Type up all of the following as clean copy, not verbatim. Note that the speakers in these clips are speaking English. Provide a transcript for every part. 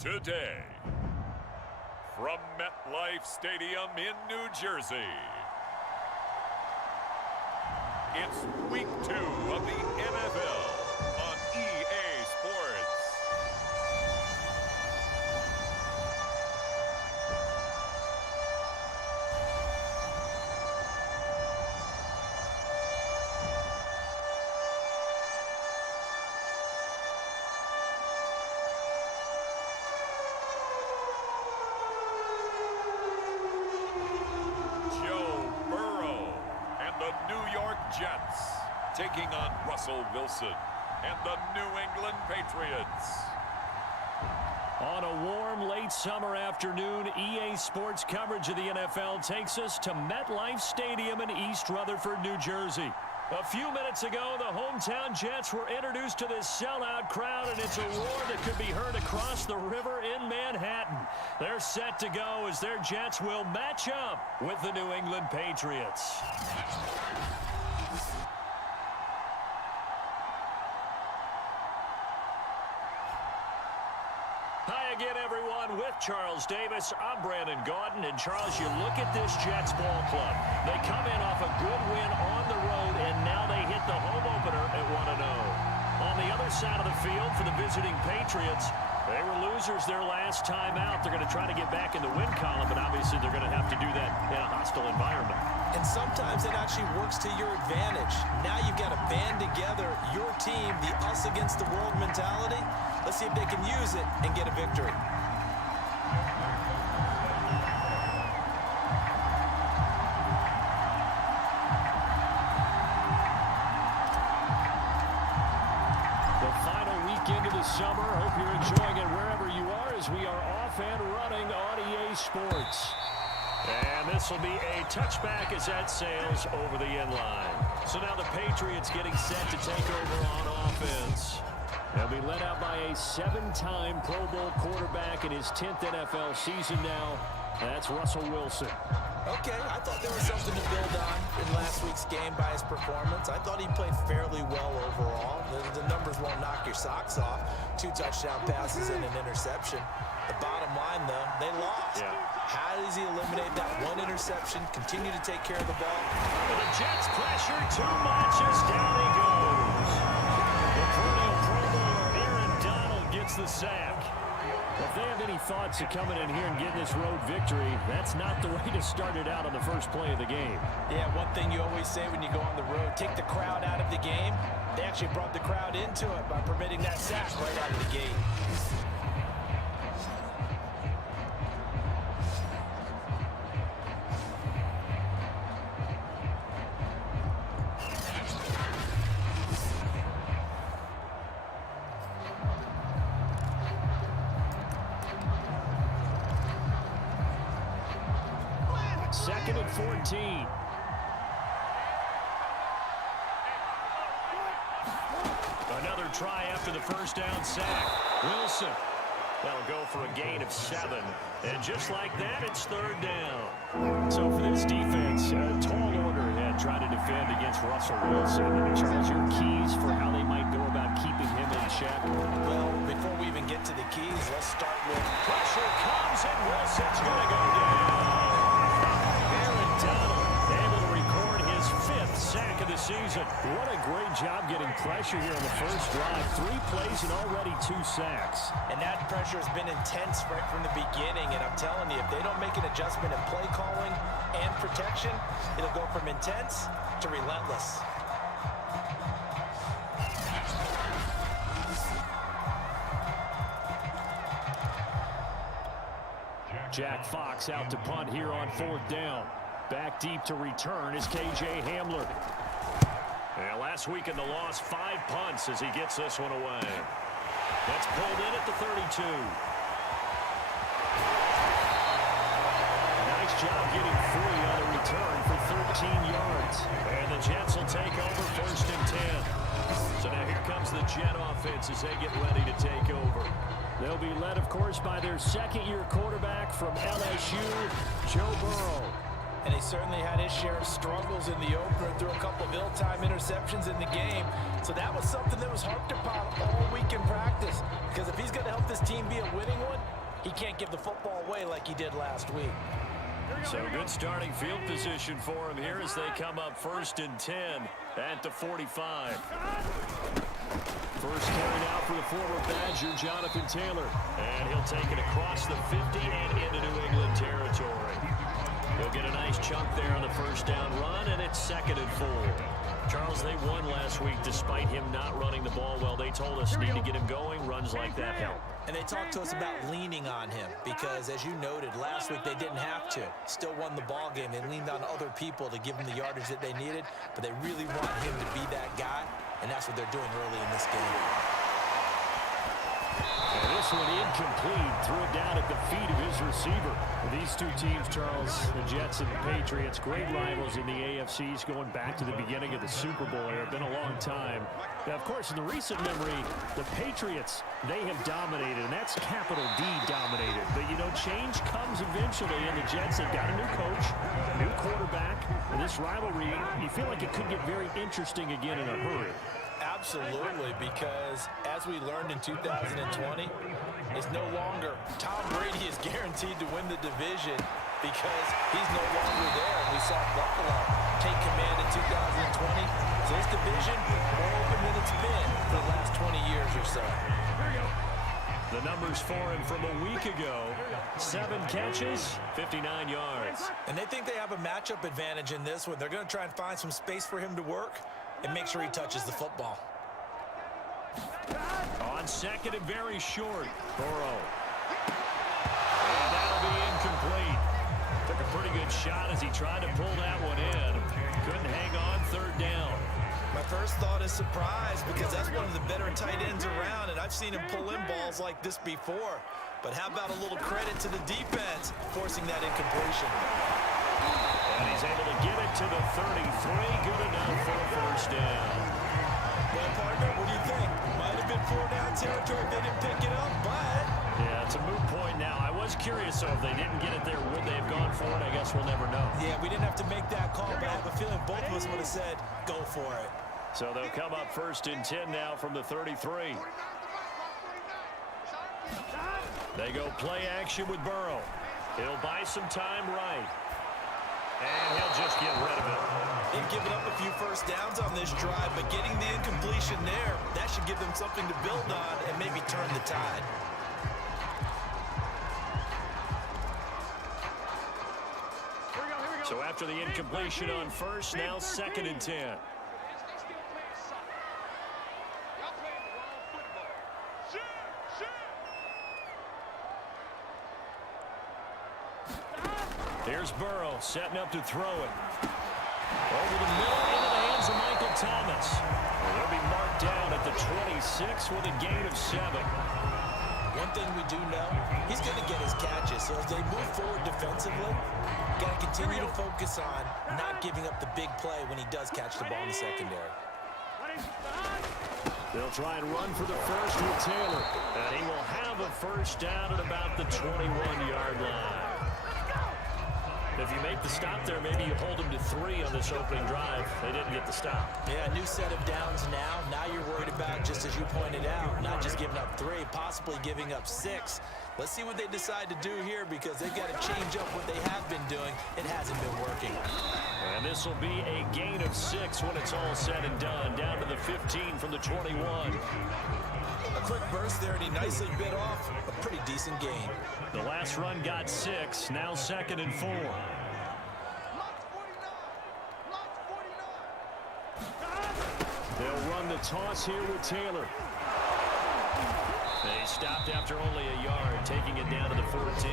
Today, from MetLife Stadium in New Jersey, it's Week 2 of the NFL on EA Sports. Jets taking on Russell Wilson and the New England Patriots. On a warm late summer afternoon, EA Sports coverage of the NFL takes us to MetLife Stadium in East Rutherford, New Jersey. A few minutes ago, the hometown Jets were introduced to this sellout crowd, and it's a roar that could be heard across the river in Manhattan. They're set to go as their Jets will match up with the New England Patriots. Hi again, everyone. With Charles Davis, I'm Brandon Gaudin. And, Charles, you look at this Jets ball club. They come in off a good win on the road, and now they hit the home opener at 1-0. On the other side of the field for the visiting Patriots, they were losers their last time out. They're going to try to get back in the win column, but obviously they're going to have to do that in a hostile environment. And sometimes it actually works to your advantage. Now you've got to band together your team, the us against the world mentality. Let's see if they can use it and get a victory. The final weekend of the summer. Hope you're enjoying it wherever you are as we are off and running on EA Sports. And this will be a touchback as that sails over the end line. So now the Patriots getting set to take over on offense. They'll be led out by a 7-time Pro Bowl quarterback in his 10th NFL season now. That's Russell Wilson. Okay, I thought there was something to build on in last week's game by his performance. I thought he played fairly well overall. The numbers won't knock your socks off. 2 touchdown passes and an interception. The bottom line, though, they lost. Yeah. How does he eliminate that one interception, continue to take care of the ball? The Jets pressure too much as down he goes. The perennial Pro Bowler Aaron Donald gets the sack. If they have any thoughts of coming in here and getting this road victory, that's not the way to start it out on the first play of the game. Yeah, one thing you always say when you go on the road, take the crowd out of the game. They actually brought the crowd into it by permitting that sack right out of the gate. Second and 14. Another try after the first down sack. Wilson. That'll go for a gain of 7. And just like that, it's 3rd down. So for this defense, a tall order ahead trying to defend against Russell Wilson. Charles, your keys for how they might go about keeping him in check? Well, before we even get to the keys, let's start with pressure comes and Wilson's going to go down. Aaron Donald able to record his 5th sack of the season. What a great job getting pressure here on the first drive. 3 plays and already 2 sacks. And that pressure has been intense right from the beginning. And I'm telling you, if they don't make an adjustment in play calling and protection, it'll go from intense to relentless. Jack Fox out to punt here on 4th down. Back deep to return is KJ Hamler. And last week in the loss, 5 punts as he gets this one away. That's pulled in at the 32. Nice job getting free on the return for 13 yards. And the Jets will take over 1st and 10. So now here comes the Jet offense as they get ready to take over. They'll be led, of course, by their 2nd-year quarterback from LSU, Joe Burrow. And he certainly had his share of struggles in the opener, threw a couple of ill-timed interceptions in the game. So that was something that was harped upon all week in practice. Because if he's going to help this team be a winning one, he can't give the football away like he did last week. So good starting field position for him here as they come up 1st and 10 at the 45. First carry now for the former Badger, Jonathan Taylor. And he'll take it across the 50 and into New England territory. He'll get a nice chunk there on the first down run, and it's 2nd and 4. Charles, they won last week despite him not running the ball well. They told us need to get him going. Runs like that help. And they talked to us about leaning on him because, as you noted, last week they didn't have to. Still won the ball game. They leaned on other people to give them the yardage that they needed, but they really want him to be that guy, and that's what they're doing early in this game. And this one incomplete. Threw it down at the feet of his receiver. These two teams, Charles, the Jets and the Patriots, great rivals in the AFCs going back to the beginning of the Super Bowl era. Been a long time. Now, of course, in the recent memory, the Patriots, they have dominated, and that's capital D dominated. But, you know, change comes eventually, and the Jets have got a new coach, new quarterback. And this rivalry, you feel like it could get very interesting again in a hurry. Absolutely, because as we learned in 2020, it's no longer Tom Brady is guaranteed to win the division because he's no longer there. And we saw Buffalo take command in 2020. So this division more open than it's been for the last 20 years or so. The numbers for him from a week ago, 7 catches, 59 yards. And they think they have a matchup advantage in this one. They're going to try and find some space for him to work and make sure he touches the football. On 2nd and very short, Burrow. And that'll be incomplete. Took a pretty good shot as he tried to pull that one in. Couldn't hang on 3rd down. My first thought is surprise because that's one of the better tight ends around, and I've seen him pull in balls like this before. But how about a little credit to the defense forcing that incompletion? And he's able to get it to the 33. Good enough for a 1st down. Well, partner, what do you think? Might have been 4-down territory if they didn't pick it up, but... Yeah, it's a moot point now. I was curious, so if they didn't get it there, would they have gone for it? I guess we'll never know. Yeah, we didn't have to make that call, but I have a feeling both of us would have said, go for it. So they'll come up 1st and 10 now from the 33. They go play action with Burrow. He'll buy some time right. And he'll just get rid of it. They've given up a few first downs on this drive, but getting the incompletion there, that should give them something to build on and maybe turn the tide. So after the incompletion on 1st, now 2nd and 10. Here's Burrow setting up to throw it. Over the middle into the hands of Michael Thomas. And he'll be marked down at the 26 with a gain of 7. One thing we do know, he's going to get his catches. So as they move forward defensively, got to continue to focus on not giving up the big play when he does catch the ball in the secondary. They'll try and run for the first with Taylor. And he will have a 1st down at about the 21-yard line. If you make the stop there, maybe you hold them to 3 on this opening drive. They didn't get the stop. Yeah, a new set of downs now. Now you're worried about, just as you pointed out, not just giving up 3, possibly giving up 6. Let's see what they decide to do here because they've got to change up what they have been doing. It hasn't been working. And this will be a gain of 6 when it's all said and done. Down to the 15 from the 21. A quick burst there, and he nicely bit off a pretty decent gain. The last run got 6, now 2nd and 4. They'll run the toss here with Taylor. They stopped after only a yard, taking it down to the 14.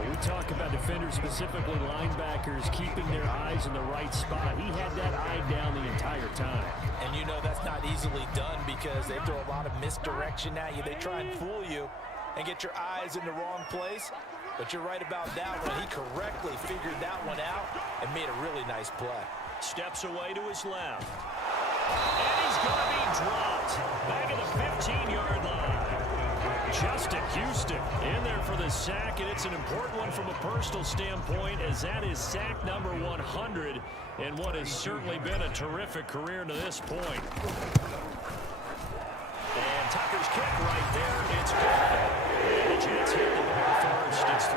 We talk about defenders, specifically linebackers, keeping their eyes in the right spot. He had that eye down the entire time. And you know that's not easily done because they throw a lot of misdirection at you. They try and fool you and get your eyes in the wrong place. But you're right about that one. He correctly figured that one out and made a really nice play. Steps away to his left. And he's going to be dropped back at the 15-yard line. Justin Houston missed it. In there for the sack, and it's an important one from a personal standpoint, as that is sack number 100 in what has certainly been a terrific career to this point. And Tucker's kick right there. It's good. And the Jets hit the ball first. It's 3-0.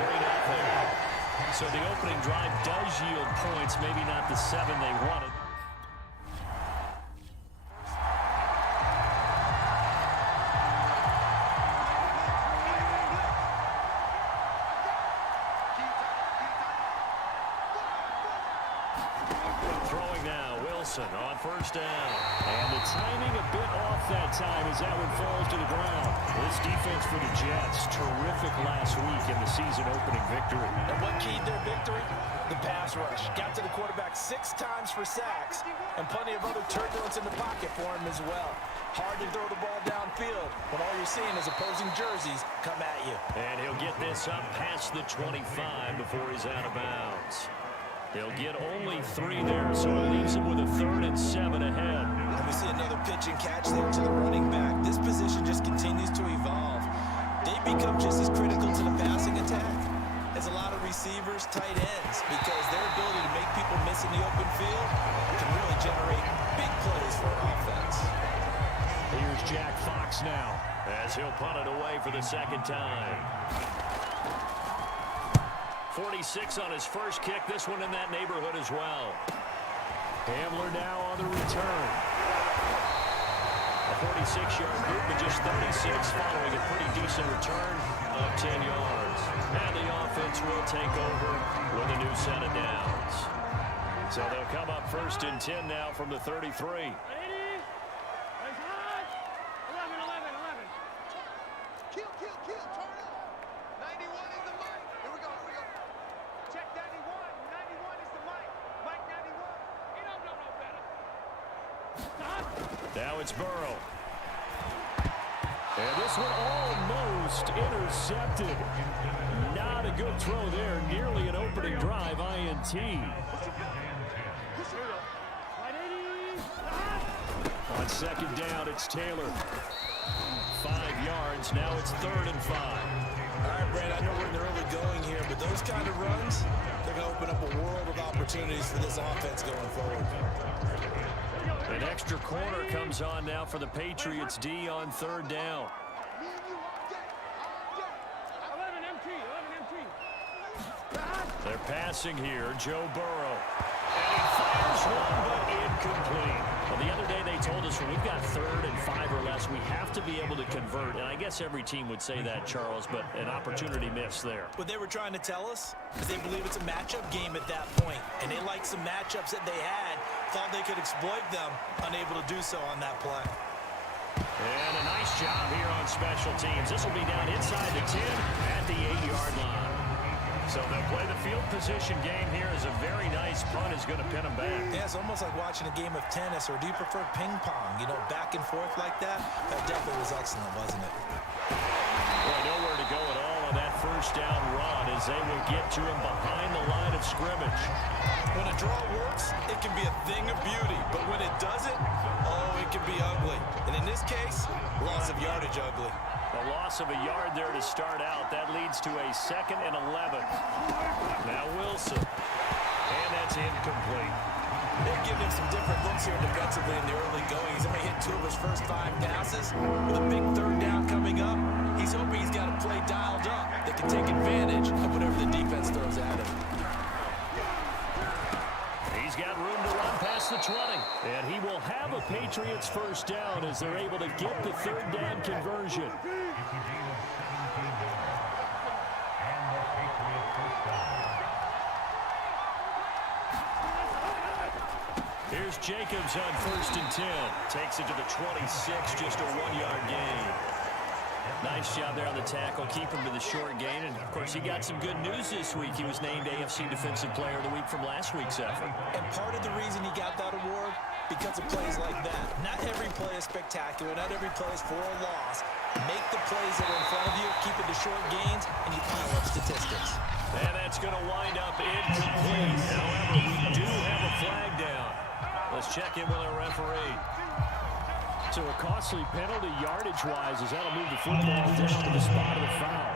So the opening drive does yield points, maybe not the 7 they wanted. On first down. And the timing a bit off that time as that one falls to the ground. This defense for the Jets, terrific last week in the season-opening victory. And what keyed their victory? The pass rush. Got to the quarterback 6 times for sacks, and plenty of other turbulence in the pocket for him as well. Hard to throw the ball downfield when all you're seeing is opposing jerseys come at you. And he'll get this up past the 25 before he's out of bounds. They'll get only 3 there, so it leaves him with a 3rd and 7 ahead. And we see another pitch and catch there to the running back. This position just continues to evolve. They become just as critical to the passing attack as a lot of receivers, tight ends, because their ability to make people miss in the open field can really generate big plays for an offense. Here's Jack Fox now, as he'll punt it away for the 2nd time. 46 on his first kick. This one in that neighborhood as well. Hamler now on the return. A 46-yard group, but just 36 following a pretty decent return of 10 yards. And the offense will take over with a new set of downs. So they'll come up 1st and 10 now from the 33. Now it's Burrow. And this one almost intercepted. Not a good throw there. Nearly an opening drive, INT. On 2nd down, it's Taylor. 5 yards. Now it's 3rd and 5. All right, Brad, I know we're in the early going here, but those kind of runs, they're going to open up a world of opportunities for this offense going forward. An extra corner comes on now for the Patriots D on 3rd down. They're passing here, Joe Burrow. And he fires one, but incomplete. Well, the other day they told us when we've got 3rd and 5 or less, we have to be able to convert. And I guess every team would say that, Charles, but an opportunity missed there. What they were trying to tell us is they believe it's a matchup game at that point. And they liked some matchups that they had, thought they could exploit them, unable to do so on that play. And a nice job here on special teams. This will be down inside the 10 at the 8-yard line. So they'll play the field position game here as a very nice punt is going to pin them back. Yeah, it's almost like watching a game of tennis, or do you prefer ping pong? You know, back and forth like that? That definitely was excellent, wasn't it? Well, nowhere to go at all on that 1st down run as they will get to him behind the line of scrimmage. When a draw works, it can be a thing of beauty. But when it doesn't, oh, it can be ugly. And in this case, loss of yardage ugly. A loss of a yard there to start out. That leads to a 2nd and 11. Now Wilson. And that's incomplete. They're giving him some different looks here defensively in the early going. He's only hit 2 of his first 5 passes. With a big 3rd down coming up, he's hoping he's got a play dialed up that can take advantage of whatever the defense throws at him. He's got room to run past the 20. And he will have a Patriots 1st down as they're able to get the 3rd down conversion. Here's Jacobs on 1st and 10. Takes it to the 26, just a 1-yard gain. Nice job there on the tackle, keep him to the short gain. And, of course, he got some good news this week. He was named AFC Defensive Player of the Week from last week's effort. And part of the reason he got that award, because of plays like that. Not every play is spectacular. Not every play is for a loss. Make the plays that are in front of you, keep it to short gains, and you pile up statistics. And that's going to wind up incomplete. However, we do have a flag down. Let's check in with our referee. So a costly penalty yardage-wise as that'll move the football down to the spot of the foul.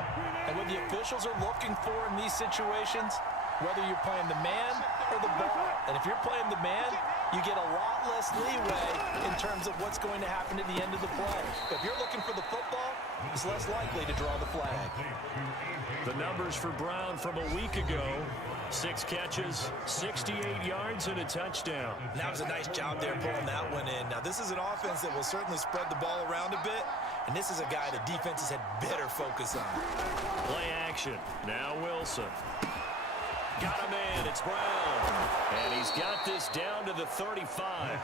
And what the officials are looking for in these situations, whether you're playing the man or the ball. And if you're playing the man, you get a lot less leeway in terms of what's going to happen at the end of the play. If you're looking for the football, it's less likely to draw the flag. The numbers for Brown from a week ago: 6 catches, 68 yards, and a touchdown. That was a nice job there pulling that one in. Now, this is an offense that will certainly spread the ball around a bit, and this is a guy the defenses had better focus on. Play action. Now Wilson. Got a man. It's Brown. And he's got this down to the 35.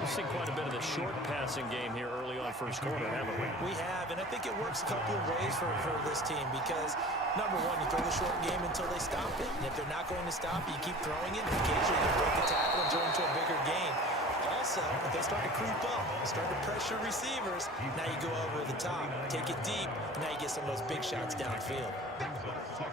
We've seen quite a bit of the short passing game here early on first quarter, haven't we? We have, and I think it works a couple of ways for this team because, number one, you throw the short game until they stop it. And if they're not going to stop it, you keep throwing it, and occasionally you break a tackle and turn into a bigger gain. Also, if they start to creep up, start to pressure receivers, now you go over the top, take it deep, and now you get some of those big shots downfield.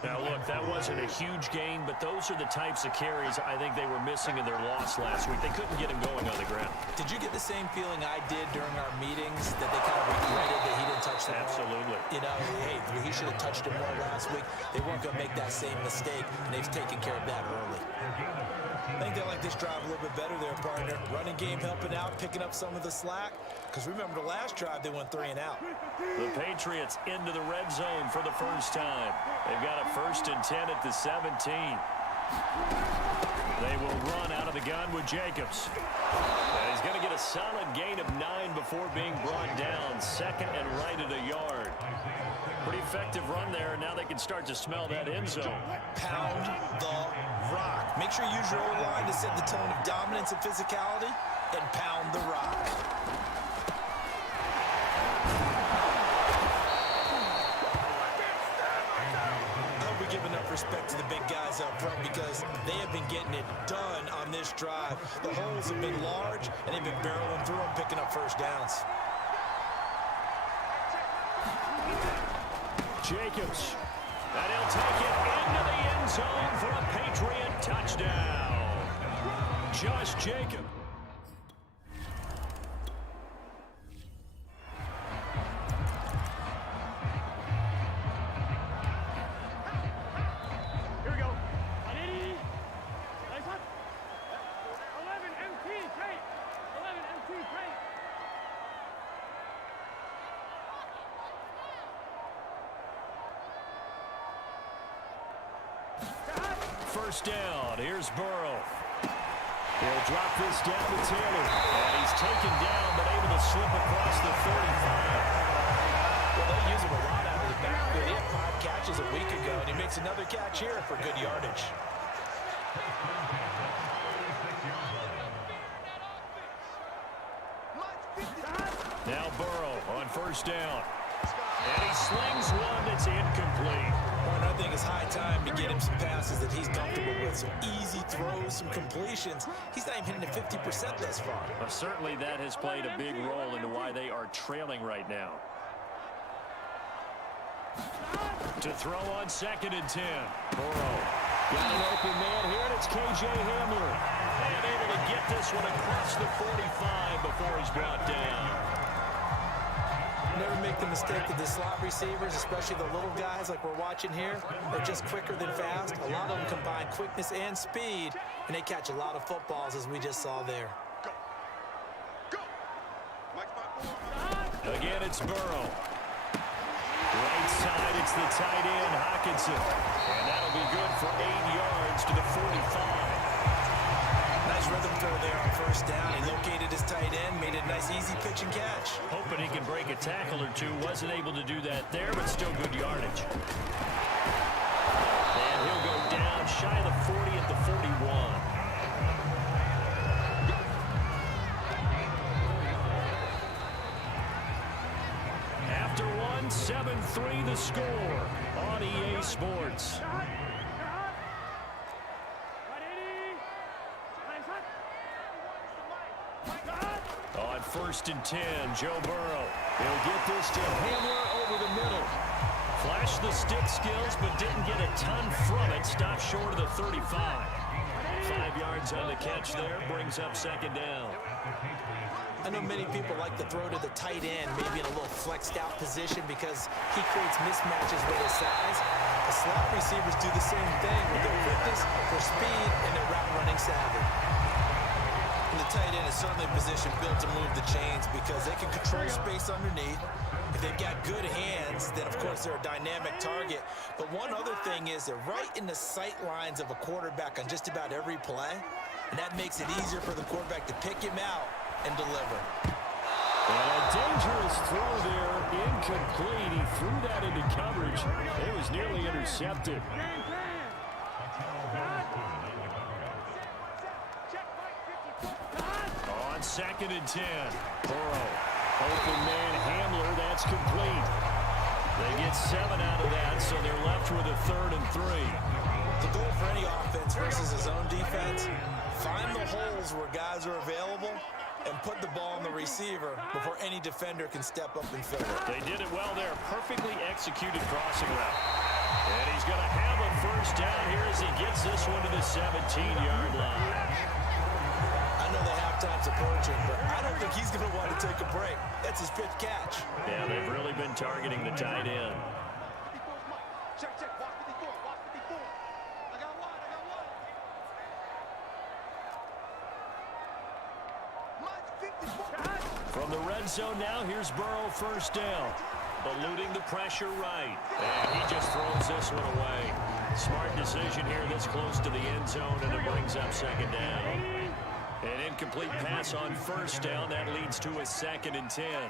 Now, look, that wasn't a huge gain, but those are the types of carries I think they were missing in their loss last week. They couldn't get him going on the ground. Did you get the same feeling I did during our meetings, that they kind of regretted that he didn't touch the ball? Absolutely. You know, hey, he should have touched it more last week. They weren't going to make that same mistake, and they've taken care of that early. I think they like this drive a little bit better there, partner. Running game helping out, picking up some of the slack. Because remember the last drive, they went 3 and out. The Patriots into the red zone for the first time. They've got a 1st and 10 at the 17. They will run out of the gun with Jacobs. And he's going to get a solid gain of 9 before being brought down. 2nd and right at a yard. Pretty effective run there, and now they can start to smell that end zone. Pound the rock. Make sure you use your O-line to set the tone of dominance and physicality, and pound the rock. I hope we give enough respect to the big guys up front because they have been getting it done on this drive. The holes have been large, and they've been barreling through them, picking up first downs. Jacobs. And he'll take it into the end zone for a Patriot touchdown. Josh Jacobs. Here we go. 180. Nice one. 11 MT tight. 11 MT tight. First down. Here's Burrow. He'll drop this down to Taylor. And he's taken down, but able to slip across the 35. Well, they use him a lot out of the backfield. He had 5 catches a week ago, and he makes another catch here for good yardage. Now Burrow on first down. And he slings one that's incomplete. Well, I think it's high time to get him some passes that he's comfortable with. Some easy throws, some completions. He's not even hitting the 50% thus far. Well, certainly that has played a big role into why they are trailing right now. To throw on 2nd and 10. Burrow. Got an open man here, and it's K.J. Hamler. And able to get this one across the 45 before he's brought down. Never make the mistake of the slot receivers, especially the little guys like we're watching here. They're just quicker than fast. A lot of them combine quickness and speed, and they catch a lot of footballs, as we just saw there. Again, it's Burrow. Right side, it's the tight end, Hockenson. And that'll be good for 8 yards to the 45. Nice rhythm throw there on first down. He located his tight end, made it a nice easy pitch and catch. Hoping he can break a tackle or two. Wasn't able to do that there, but still good yardage. And he'll go down shy of the 40 at the 41. After one, 7-3 the score on EA Sports. On 1st and 10, Joe Burrow. He'll get this to Hamler over the middle. Flashed the stick skills, but didn't get a ton from it. Stopped short of the 35. 5 yards on the catch there. Brings up 2nd down. I know many people like to throw to the tight end, maybe in a little flexed out position because he creates mismatches with his size. The slot receivers do the same thing with their quickness, their speed, and their route running savvy. And the tight end is certainly a position built to move the chains because they can control space underneath. If they've got good hands, then of course they're a dynamic target. But one other thing is they're right in the sight lines of a quarterback on just about every play. And that makes it easier for the quarterback to pick him out and deliver. And a dangerous throw there, incomplete. He threw that into coverage. It was nearly intercepted. On 2nd and 10, Burrow. Open man Hamler, that's complete. They get 7 out of that, so they're left with a 3rd and 3. The goal for any offense versus his own defense, find the holes where guys are available and put the ball on the receiver before any defender can step up and fill it. They did it well there. Perfectly executed crossing route. And he's going to have a first down here as he gets this one to the 17-yard line. I know the halftime's approaching, but I don't think he's going to want to take a break. That's his 5th catch. Yeah, they've really been targeting the tight end. From the red zone now, here's Burrow, first down. Eluding the pressure right. And he just throws this one away. Smart decision here this close to the end zone, and it brings up 2nd down. An incomplete pass on first down. That leads to a 2nd and 10. 11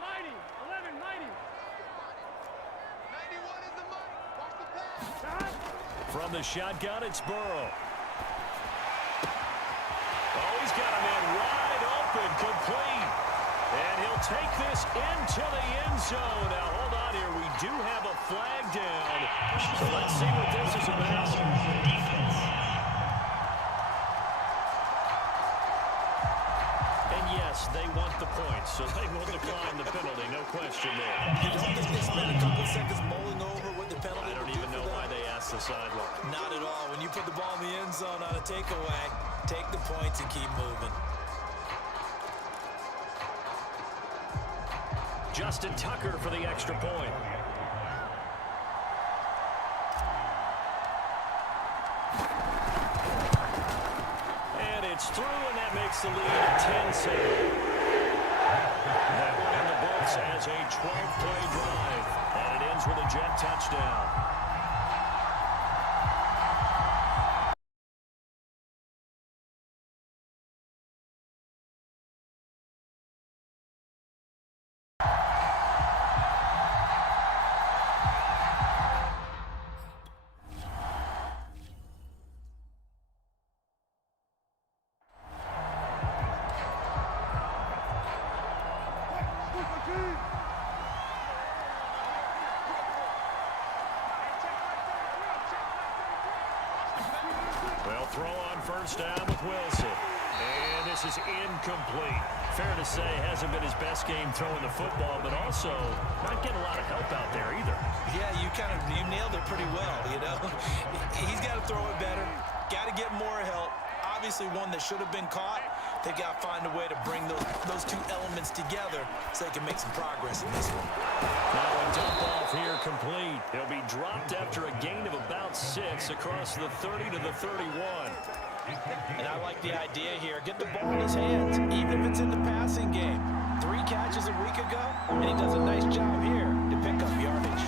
mighty. 11 mighty. 91 is the mic. Watch the pass. From the shotgun, it's Burrow. Oh, he's got a man wide open, complete. And he'll take this into the end zone. Now, hold on here. We do have a flag down. So let's see what this is about. And yes, they want the points, so they will decline the penalty. No question there. You don't think they spent a couple seconds mulling over what the penalty I don't even know why they asked the sideline. Not at all. When you put the ball in the end zone on a takeaway, take the points and keep moving. Justin Tucker for the extra point. And it's through, and that makes the lead 10-7. That one in the books as a 12-play drive, and it ends with a Jet touchdown. Well, throw on first down with Wilson. And this is incomplete. Fair to say, hasn't been his best game throwing the football, but also not getting a lot of help out there either. Yeah, you nailed it pretty well, you know. He's got to throw it better. Got to get more help. Obviously one that should have been caught. They got to find a way to bring those two elements together so they can make some progress in this one. Now a dump off here complete. He'll be dropped after a gain of about 6 across the 30 to the 31. And I like the idea here. Get the ball in his hands, even if it's in the passing game. 3 catches a week ago, and he does a nice job here to pick up yardage.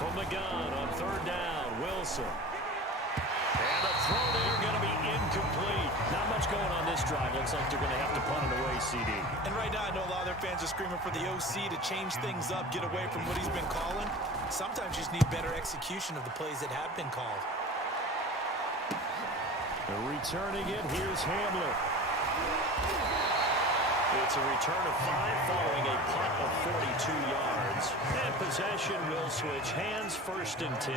From the gun on 3rd down, Wilson. And the throw there going to be incomplete. Not much going on this drive. Looks like they're going to have to punt it away, CD. And right now I know a lot of their fans are screaming for the OC to change things up, get away from what he's been calling. Sometimes you just need better execution of the plays that have been called. Returning it, here's Hamler. It's a return of 5 following a punt of 42 yards. And possession will switch hands, 1st and 10.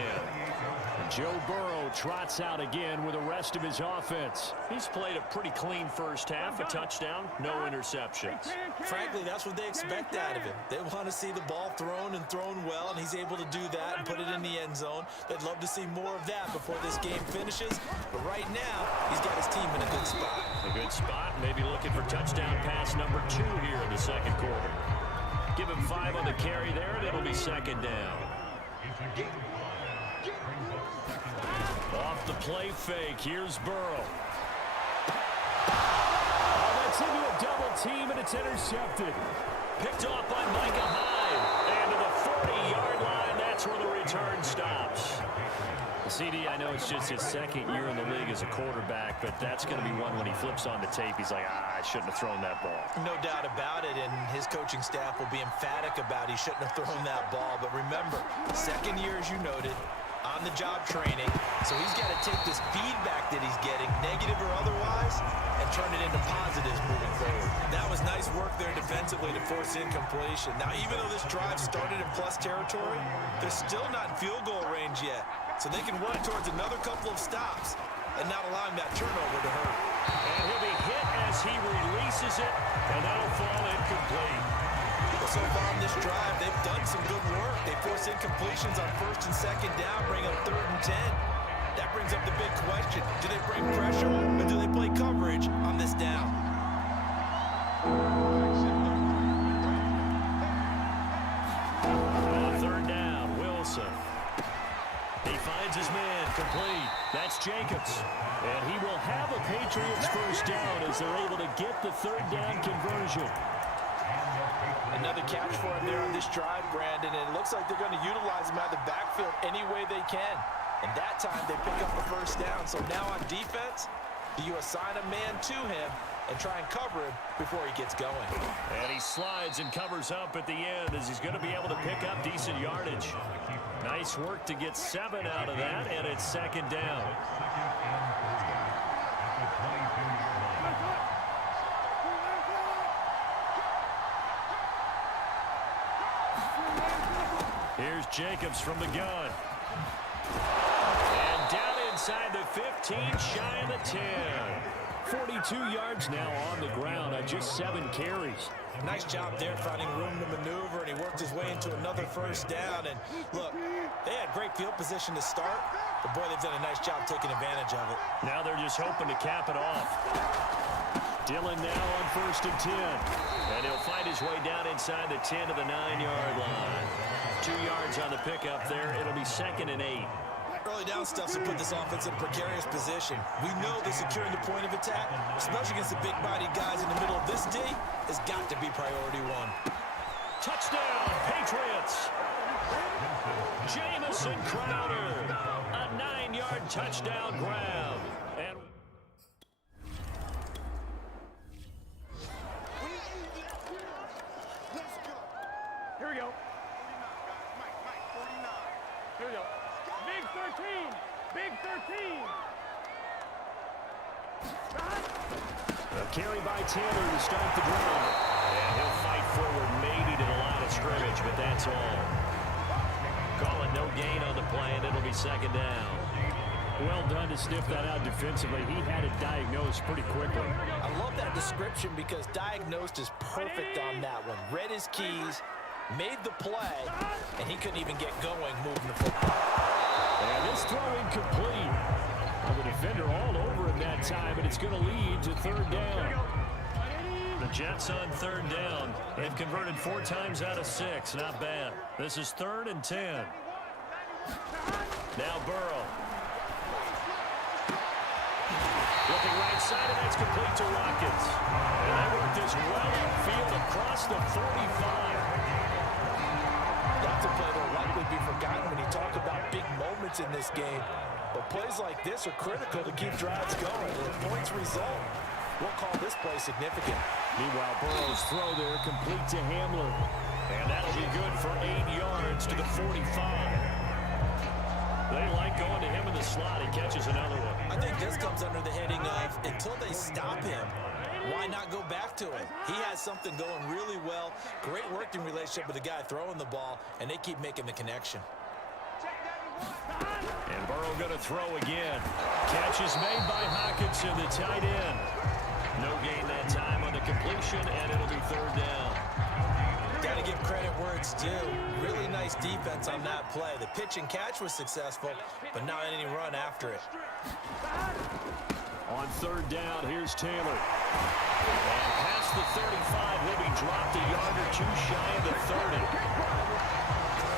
Joe Burrow trots out again with the rest of his offense. He's played a pretty clean first half, a touchdown, no interceptions. Frankly, that's what they expect out of him. They want to see the ball thrown and thrown well, and he's able to do that and put it in the end zone. They'd love to see more of that before this game finishes. But right now, he's got his team in a good spot. A good spot, maybe looking for touchdown pass number 2 here in the second quarter. Give him 5 on the carry there, and it'll be second down. Off the play fake, here's Burrow. Oh, that's into a double team, and it's intercepted. Picked off by Micah Hyde. And to the 40-yard line, that's where the return stops. CD, I know it's just his second year in the league as a quarterback, but that's going to be one when he flips on the tape. He's like, I shouldn't have thrown that ball. No doubt about it, and his coaching staff will be emphatic about he shouldn't have thrown that ball. But remember, second year, as you noted, on-the-job training, so he's got to take this feedback that he's getting, negative or otherwise, and turn it into positives moving forward. That was nice work there defensively to force incompletion. Now, even though this drive started in plus territory, they're still not in field goal range yet. So they can work towards another couple of stops and not allowing that turnover to hurt. And he'll be hit as he releases it, and that'll fall incomplete. Well, so far on this drive, they've done some good work. They force incompletions on first and second down, bring up 3rd and 10. That brings up the big question. Do they bring pressure or do they play coverage on this down? On 3rd down, Wilson. He finds his man, complete. That's Jacobs. And he will have a Patriots first down as they're able to get the 3rd down conversion. Another catch for him there on this drive, Brandon, and it looks like they're going to utilize him out of the backfield any way they can. And that time they pick up the first down. So now on defense, you assign a man to him and try and cover him before he gets going. And he slides and covers up at the end as he's going to be able to pick up decent yardage. Nice work to get 7 out of that, and it's second down. Here's Jacobs from the gun. And down inside the 15, shy of the 10. 42 yards now on the ground on just 7 carries. Nice job there finding room to maneuver, and he worked his way into another first down. And look, they had great field position to start, but boy, they've done a nice job taking advantage of it. Now they're just hoping to cap it off. Dillon now on 1st and 10. And he'll find his way down inside the 10 to the 9-yard line. 2 yards on the pickup there. It'll be 2nd and 8. Early down stuff to put this offense in a precarious position. We know that securing the point of attack, especially against the big-bodied guys in the middle of this D, has got to be priority 1. Touchdown, Patriots! Jamison Crowder, a 9-yard touchdown grab. And Here we go. Here we go. Big 13. Big 13. a carry by Taylor to start the drive. And he'll fight forward maybe to the line of scrimmage, but that's all. Call it no gain on the play, and it'll be second down. Well done to sniff that out defensively. He had it diagnosed pretty quickly. I love that description because diagnosed is perfect on that one. Read his keys, made the play, and he couldn't even get going moving the football. And this throw incomplete. Well, the defender all over him that time, and it's going to lead to third down. The Jets on third down. They've converted 4 times out of 6. Not bad. This is 3rd and 10. Now Burrow. Looking right side, and that's complete to Watkins. And they work this well upfield across the 45. That's a play that will likely be forgotten when you talk about big moments in this game. But plays like this are critical to keep drives going. And if points result, we'll call this play significant. Meanwhile, Burrow's throw there complete to Hamler. And that'll be good for 8 yards to the 45. They like going to him in the slot. He catches another one. I think this comes under the heading of, until they stop him, why not go back to him? He has something going really well. Great working relationship with the guy throwing the ball, and they keep making the connection. And Burrow going to throw again. Catch is made by Hockenson, the tight end. No gain that time on the completion, and it'll be third down. Got to give credit where it's due. Really nice defense on that play. The pitch and catch was successful, but not any run after it. On third down, here's Taylor. And past the 35, he'll be dropped a yard or two shy of the 30.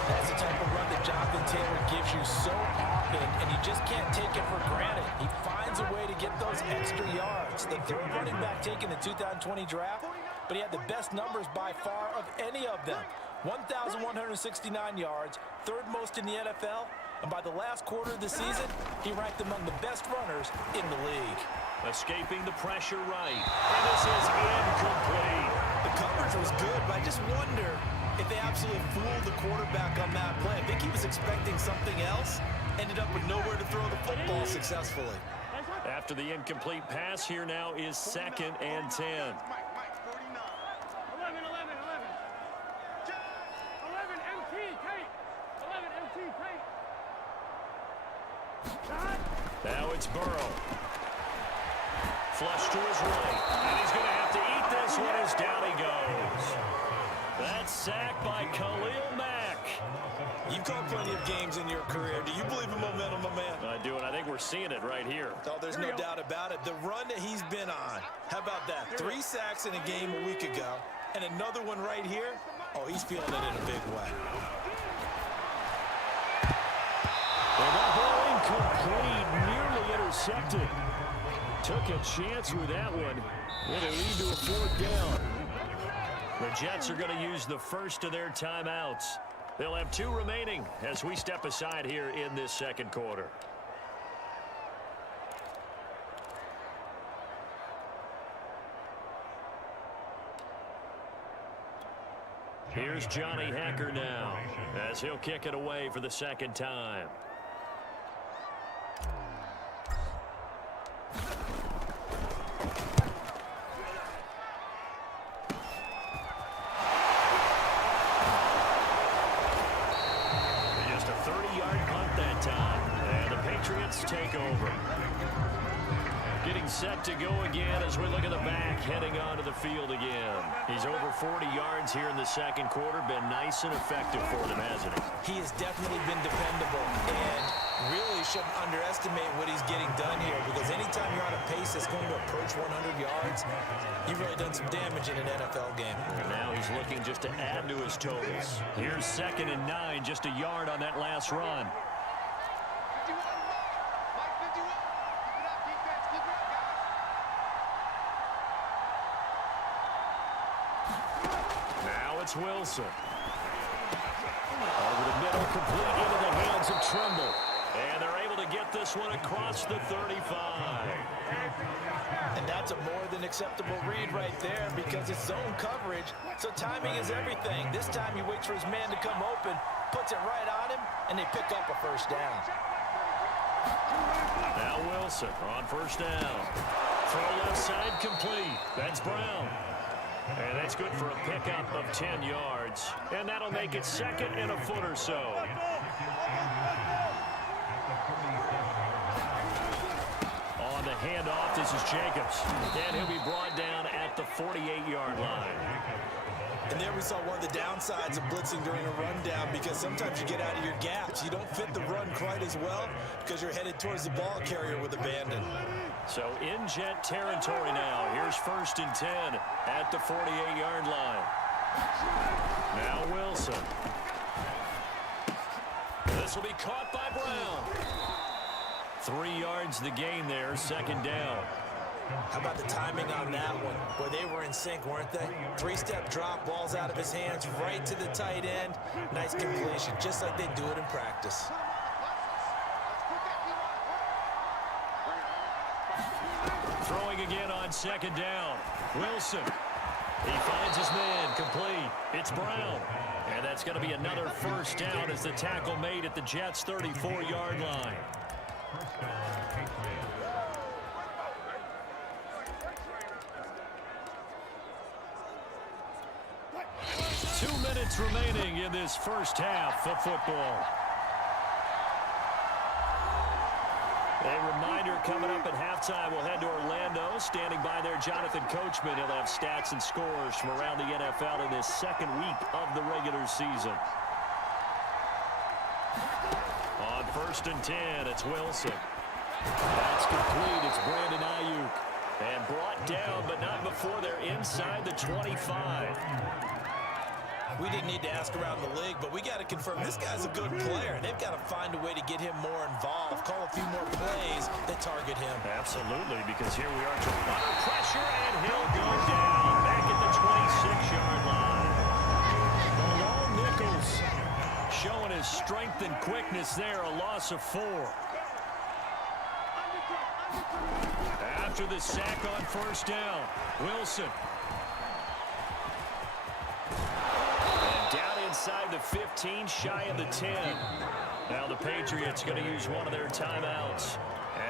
That's the type of run that Jonathan Taylor gives you so often, and you just can't take it for granted. He finds a way to get those extra yards. The third running back taken the 2020 draft, but he had the best numbers by far of any of them. 1,169 yards, third most in the NFL, and by the last quarter of the season, he ranked among the best runners in the league. Escaping the pressure right, and this is incomplete. The coverage was good, but I just wonder if they absolutely fooled the quarterback on that play. I think he was expecting something else, ended up with nowhere to throw the football successfully. After the incomplete pass, here now is 2nd and 10. 11, 11, 11. 11 MT, tight. 11 MT, tight. Now it's Burrow. Flush to his right. And he's going to have to eat this one as down he goes. That's sacked by Khalil Mack. You've called plenty of games in your career. Do you believe in momentum, my man? I do, and I think we're seeing it right here. Oh, there's no doubt about it. The run that he's been on. How about that? 3 sacks in a game a week ago, and another one right here. Oh, he's feeling it in a big way. And that ball incomplete, nearly intercepted. Took a chance with that one. It'll lead to a 4th down. The Jets are going to use the first of their timeouts. They'll have 2 remaining as we step aside here in this second quarter. Here's Johnny Hacker now as he'll kick it away for the second time. Take over. Getting set to go again as we look at the back, heading onto the field again. He's over 40 yards here in the second quarter. Been nice and effective for them, hasn't he? He has definitely been dependable, and really shouldn't underestimate what he's getting done here, because anytime you're on a pace that's going to approach 100 yards, you've really done some damage in an NFL game. And now he's looking just to add to his totals. Here's 2nd and 9, just a yard on that last run. Wilson. Over the middle, complete into the hands of Tremble. And they're able to get this one across the 35. And that's a more than acceptable read right there, because it's zone coverage, so timing is everything. This time he waits for his man to come open, puts it right on him, and they pick up a first down. Now Wilson on first down. Throw left side complete. That's Brown. And that's good for a pickup of 10 yards. And that'll make it 2nd and a foot or so. On the handoff, this is Jacobs. And he'll be brought down at the 48-yard line. And there we saw one of the downsides of blitzing during a rundown, because sometimes you get out of your gaps. You don't fit the run quite as well because you're headed towards the ball carrier with abandon. So in Jet territory now. Here's 1st and 10 at the 48-yard line. Now Wilson. This will be caught by Brown. 3 yards the gain there, 2nd down. How about the timing on that one? Boy, they were in sync, weren't they? 3-step drop, balls out of his hands, right to the tight end. Nice completion, just like they do it in practice. Throwing again on 2nd down. Wilson. He finds his man, complete. It's Brown. And that's going to be another first down as the tackle made at the Jets' 34-yard line. 2 minutes remaining in this first half of football. A reminder coming up at halftime, we'll head to Orlando. Standing by there, Jonathan Coachman. He'll have stats and scores from around the NFL in this second week of the regular season. On 1st and 10, it's Wilson. That's complete. It's Brandon Ayuk. And brought down, but not before they're inside the 25. We didn't need to ask around the league, but we got to confirm this guy's a good player. They've got to find a way to get him more involved, call a few more plays that target him. Absolutely, because here we are under pressure, and he'll go down back at the 26-yard line. The long Nichols showing his strength and quickness there, a loss of 4. After the sack on first down, Wilson. And down inside the 15, shy of the 10. Now the Patriots going to use one of their timeouts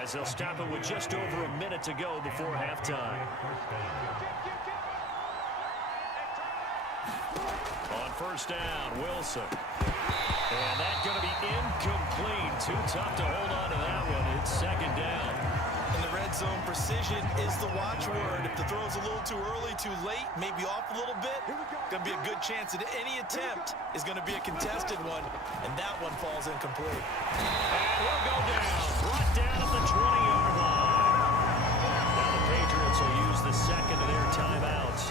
as they'll stop it with just over a minute to go before halftime. On first down, Wilson. And that's going to be incomplete. Too tough to hold on to that one. It's second down. In the red zone, precision is the watchword. If the throw's a little too early, too late, maybe off a little bit, going to be a good chance that any attempt is going to be a contested one, and that one falls incomplete. And we'll go down. Brought down at the 20-yard line. Now the Patriots will use the second of their timeouts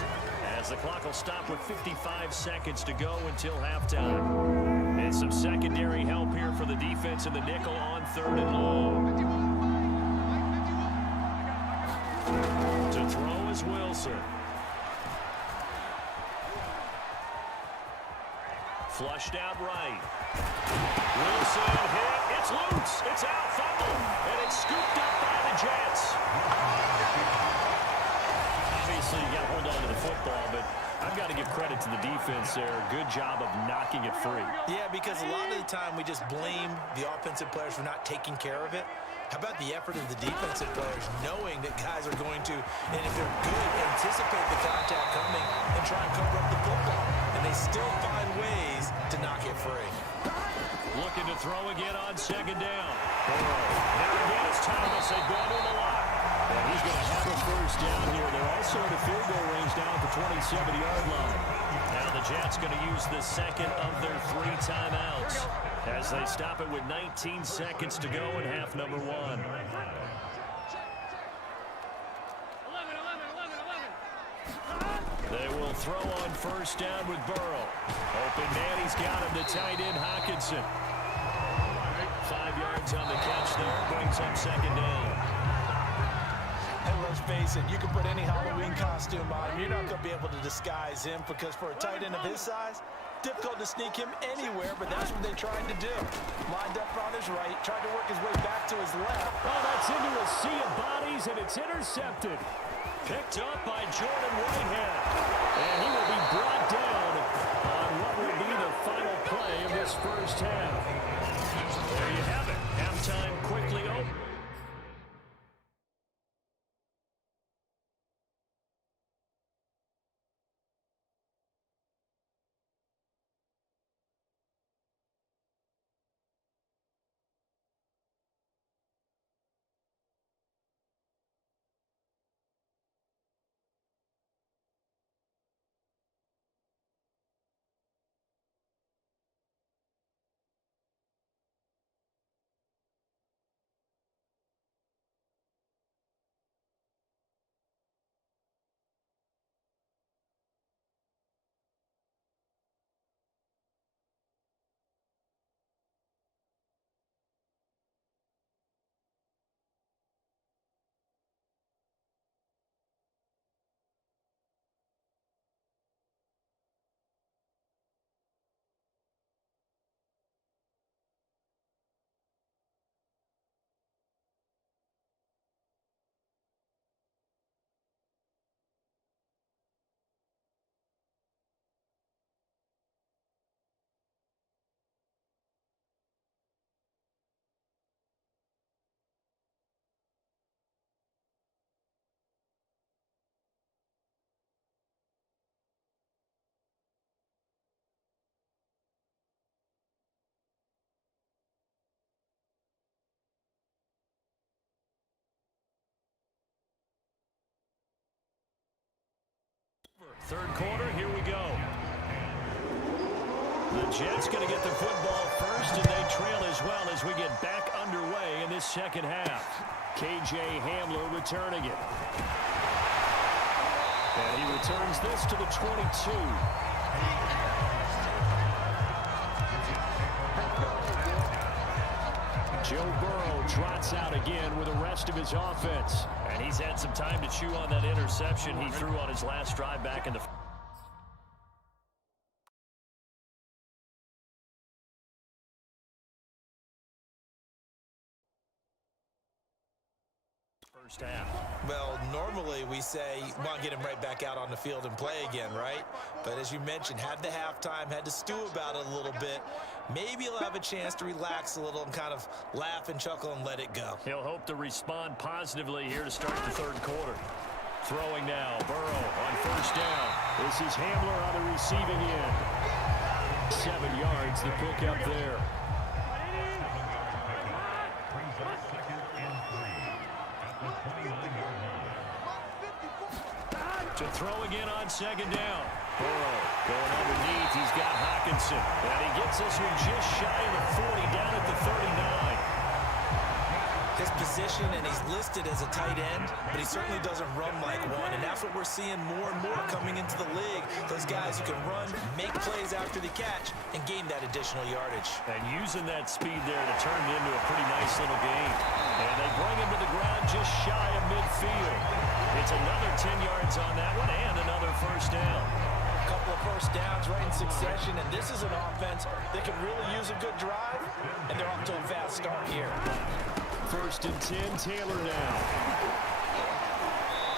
as the clock will stop with 55 seconds to go until halftime. And some secondary help here for the defense in the nickel on 3rd and long. To throw is Wilson. Flushed out right. Wilson hit. It's loose. It's out. Fumble. And it's scooped up by the Jets. Obviously, you got to hold on to the football, but I've got to give credit to the defense there. Good job of knocking it free. Yeah, because a lot of the time we just blame the offensive players for not taking care of it. How about the effort of the defensive players knowing that guys are going to, and if they're good, anticipate the contact coming and try and cover up the football. And they still find ways to knock it free. Looking to throw again on second down. Now again it's Thomas. They go to the line. And he's going to have a first down here. They're also in the field goal range down at the 27-yard line. Now the Jets going to use the second of their 3 timeouts as they stop it with 19 seconds to go in half number 1. 11. They will throw on first down with Burrow. Open man, he's got him. The tight end, Hockenson. 5 yards on the catch there. Brings up second down. And let's face it, you can put any Halloween costume on him. You're not going to be able to disguise him because for a tight end of his size, difficult to sneak him anywhere, but that's what they tried to do. Lined up on his right, tried to work his way back to his left. Oh, that's into a sea of bodies, and it's intercepted. Picked up by Jordan Whitehead. And he will be brought down on what will be the final play of this first half. There you have it. Halftime quickly over. Third quarter, here we go. The Jets going to get the football first, and they trail as well as we get back under underway in this second half. K.J. Hamler returning it. And he returns this to the 22. Joe Burrow trots out again with the rest of his offense. And he's had some time to chew on that interception he threw on his last drive back in the first half. Well, normally we say you want to get him right back out on the field and play again, right? But as you mentioned, had the halftime, had to stew about it a little bit. Maybe he'll have a chance to relax a little and kind of laugh and chuckle and let it go. He'll hope to respond positively here to start the third quarter. Throwing now, Burrow on first down. This is Hamler on the receiving end. 7 yards, the pickup there. To throw again on second down. Burrow going underneath. He's got Hockenson. And he gets this one just shy of the 40, down at the 39. His position, and he's listed as a tight end, but he certainly doesn't run like one, and that's what we're seeing more and more coming into the league. Those guys who can run, make plays after the catch, and gain that additional yardage. And using that speed there to turn it into a pretty nice little gain. And they bring him to the ground just shy of midfield. It's another 10 yards on that one and another first down. A couple of first downs right in succession, and this is an offense that can really use a good drive, and they're off to a fast start here. First and 10, Taylor now.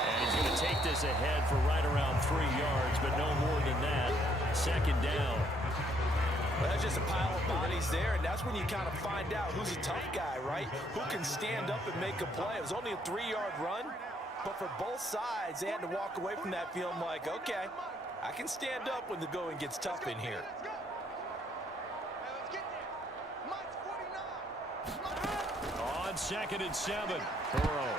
And he's going to take this ahead for right around 3 yards, but no more than that. Second down. Well, that's just a pile of bodies there, and that's when you kind of find out who's a tough guy, right? Who can stand up and make a play. It was only a 3-yard run, but for both sides, they had to walk away from that feeling like, okay, I can stand up when the going gets tough in here. On second and 7, Burrow.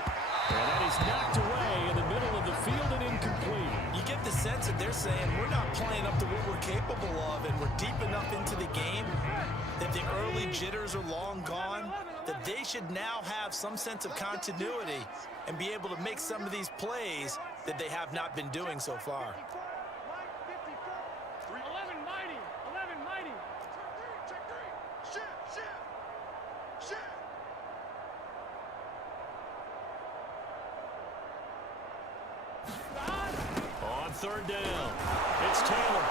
And that is knocked away in the middle of the field and incomplete. You get the sense that they're saying we're not playing up to what we're capable of, and we're deep enough into the game that the early jitters are long gone, that they should now have some sense of continuity and be able to make some of these plays that they have not been doing so far. 11 mighty. 11 mighty. On third down, it's Taylor.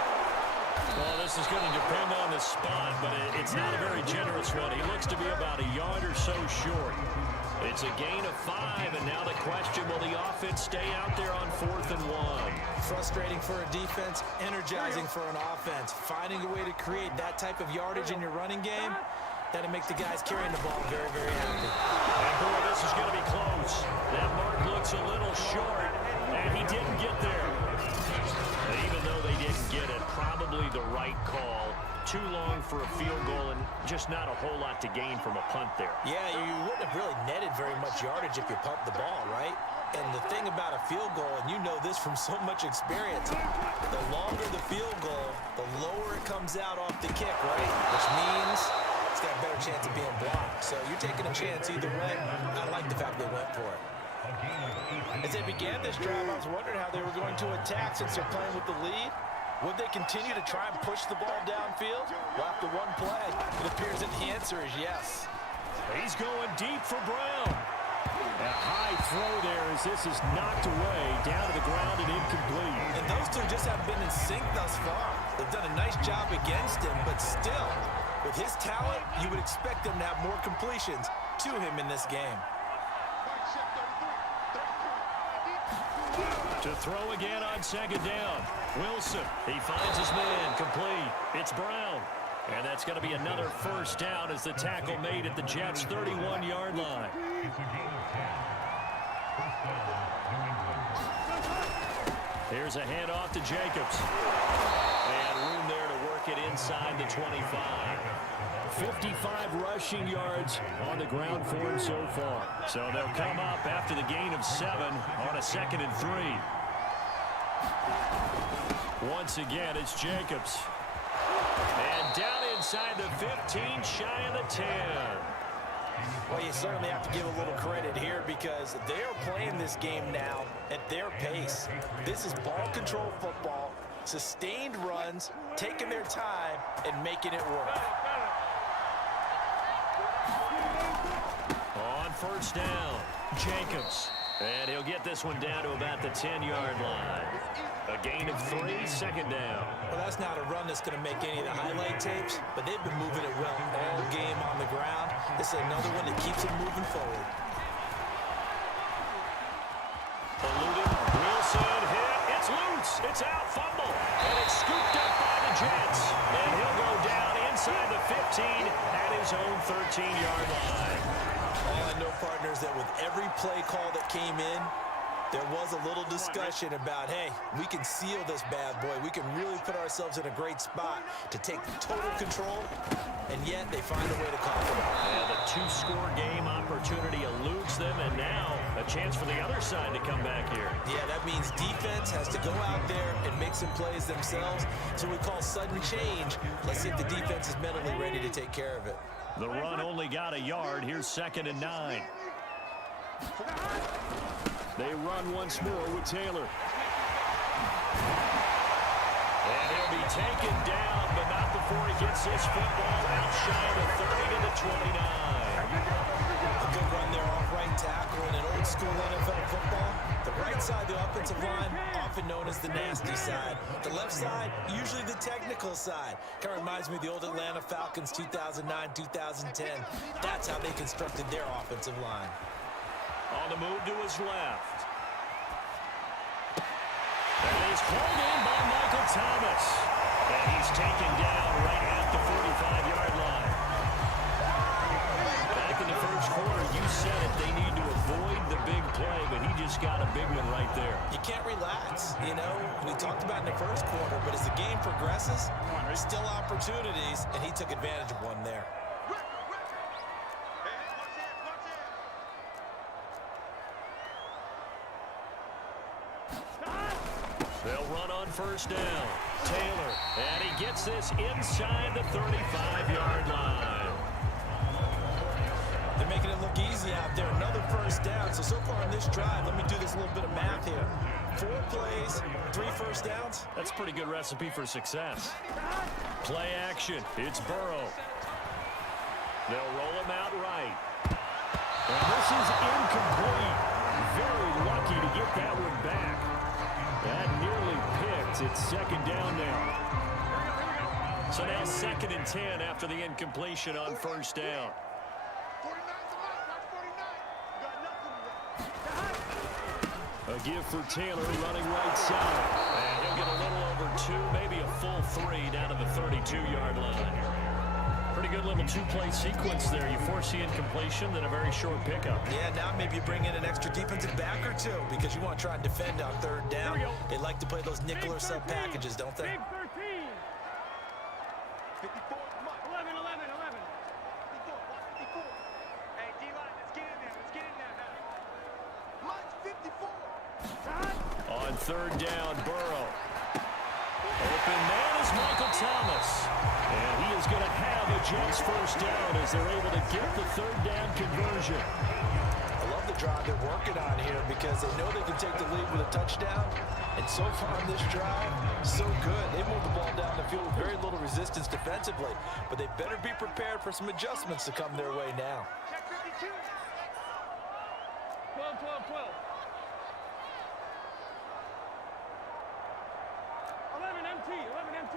Well, this is going to depend on the spot, but it's not a very generous one. He looks to be about a yard or so short. It's a gain of 5, and now the question, will the offense stay out there on 4th and 1? Frustrating for a defense, energizing for an offense. Finding a way to create that type of yardage in your running game, that'll make the guys carrying the ball very, very happy. And boy, this is going to be close. That mark looks a little short, and he didn't get there. And even though they didn't get it, probably the right call. Too long for a field goal and just not a whole lot to gain from a punt there. Yeah, you wouldn't have really netted very much yardage if you pumped the ball, right? And the thing about a field goal, and you know this from so much experience, the longer the field goal, the lower it comes out off the kick, right? Which means it's got a better chance of being blocked. So you're taking a chance either way. I like the fact they went for it. As they began this drive, I was wondering how they were going to attack since they're playing with the lead. Would they continue to try and push the ball downfield? Well, after one play, it appears that the answer is yes. He's going deep for Brown. A high throw there as this is knocked away, down to the ground and incomplete. And those two just haven't been in sync thus far. They've done a nice job against him, but still, with his talent, you would expect them to have more completions to him in this game. To throw again on second down. Wilson, he finds his man, complete. It's Brown. And that's going to be another first down as the tackle made at the Jets' 31-yard line. Here's a handoff to Jacobs. And room there to work it inside the 25. 55 rushing yards on the ground for him so far. So they'll come up after the gain of 7 on a 2nd and 3. Once again, it's Jacobs. And down inside the 15, shy of the 10. Well, you certainly have to give a little credit here because they are playing this game now at their pace. This is ball control football, sustained runs, taking their time, and making it work. On first down, Jacobs. And he'll get this one down to about the 10-yard line. A gain of 3, second down. Well, that's not a run that's going to make any of the highlight tapes, but they've been moving it well all game on the ground. This is another one that keeps it moving forward. Eluding, Wilson hit. It's loose. It's out, fumble. And it's scooped up by the Jets. And he'll go down inside the 15 at his own 13-yard line. All I know, partners, that with every play call that came in, there was a little discussion about, hey, we can seal this bad boy. We can really put ourselves in a great spot to take total control, and yet they find a way to call it out. Yeah, the 2-score game opportunity eludes them, and now a chance for the other side to come back here. Yeah, that means defense has to go out there and make some plays themselves. So we call sudden change. Let's see if the defense is mentally ready to take care of it. The run only got a yard. Here's 2nd and 9. They run once more with Taylor. And he'll be taken down, but not before he gets this football out shy of the 30 to the 29. A good run there off right tackle in an old school NFL football. The right side of the offensive line, often known as the nasty side. The left side, usually the technical side. Kind of reminds me of the old Atlanta Falcons 2009-2010. That's how they constructed their offensive line. On the move to his left. And he's pulled in by Michael Thomas. And he's taken down right at the 45-yard line. Back in the first quarter, you said it, they need to avoid the big play, but he just got a big one right there. You can't relax, you know. We talked about in the first quarter, but as the game progresses, there's still opportunities, and he took advantage of one there. They'll run on first down. Taylor, and he gets this inside the 35-yard line. They're making it look easy out there. Another first down. So far in this drive, let me do this little bit of math here. 4 plays, 3 first downs. That's a pretty good recipe for success. Play action. It's Burrow. They'll roll him out right. And this is incomplete. Very lucky to get that one back. That nearly picked. It's 2nd down now. So now 2nd and 10 after the incompletion on first down. A give for Taylor running right side. And he'll get a little over 2, maybe a full 3 down to the 32-yard line. Pretty good little 2-play sequence there. You force the incompletion, then a very short pickup. Yeah, now maybe you bring in an extra defensive back or 2 because you want to try and defend on 3rd down. They like to play those nickel or sub packages, don't they? Big 13. 54. 11, 11, 11. 54. Hey, D-line, let's get in there. Let's get in there now. Mine's 54. On 3rd down, Burrow. Open man is Michael Thomas. And he is going to have a Jets first down as they're able to get the 3rd down conversion. I love the drive they're working on here because they know they can take the lead with a touchdown. And so far on this drive, so good. They moved the ball down the field with very little resistance defensively. But they better be prepared for some adjustments to come their way now. Check 52. 12, 12, 12. 11 MT, 11 MT.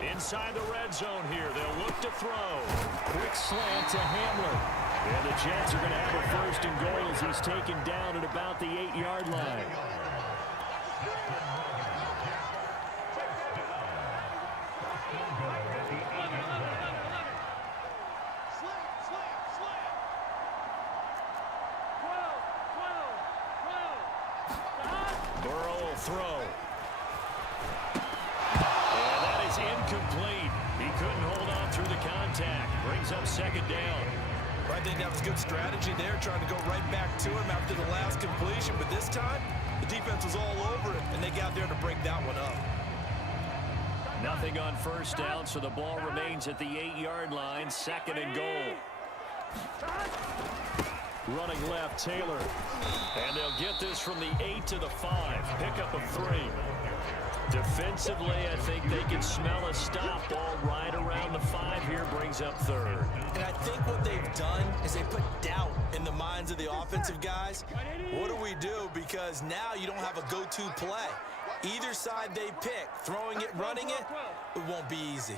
Inside the red zone here. They'll look to throw. Quick slant to Hamler. And the Jets are going to have a 1st and goal as he's taken down at about the 8-yard line. Burrow will throw. And that is incomplete. He couldn't hold on through the contact. Brings up 2nd down. I think that was good strategy there, trying to go right back to him after the last completion. But this time, the defense was all over it, and they got there to break that one up. Nothing on first down, so the ball remains at the 8-yard line. 2nd and goal. Running left, Taylor. And they'll get this from the 8 to the 5. Pickup of 3. Defensively, I think they can smell a stop. Ball right around the 5 here, brings up 3rd. And I think what they've done is they put doubt in the minds of the offensive guys. What do we do? Because now you don't have a go-to play. Either side they pick, throwing it, running it, it won't be easy.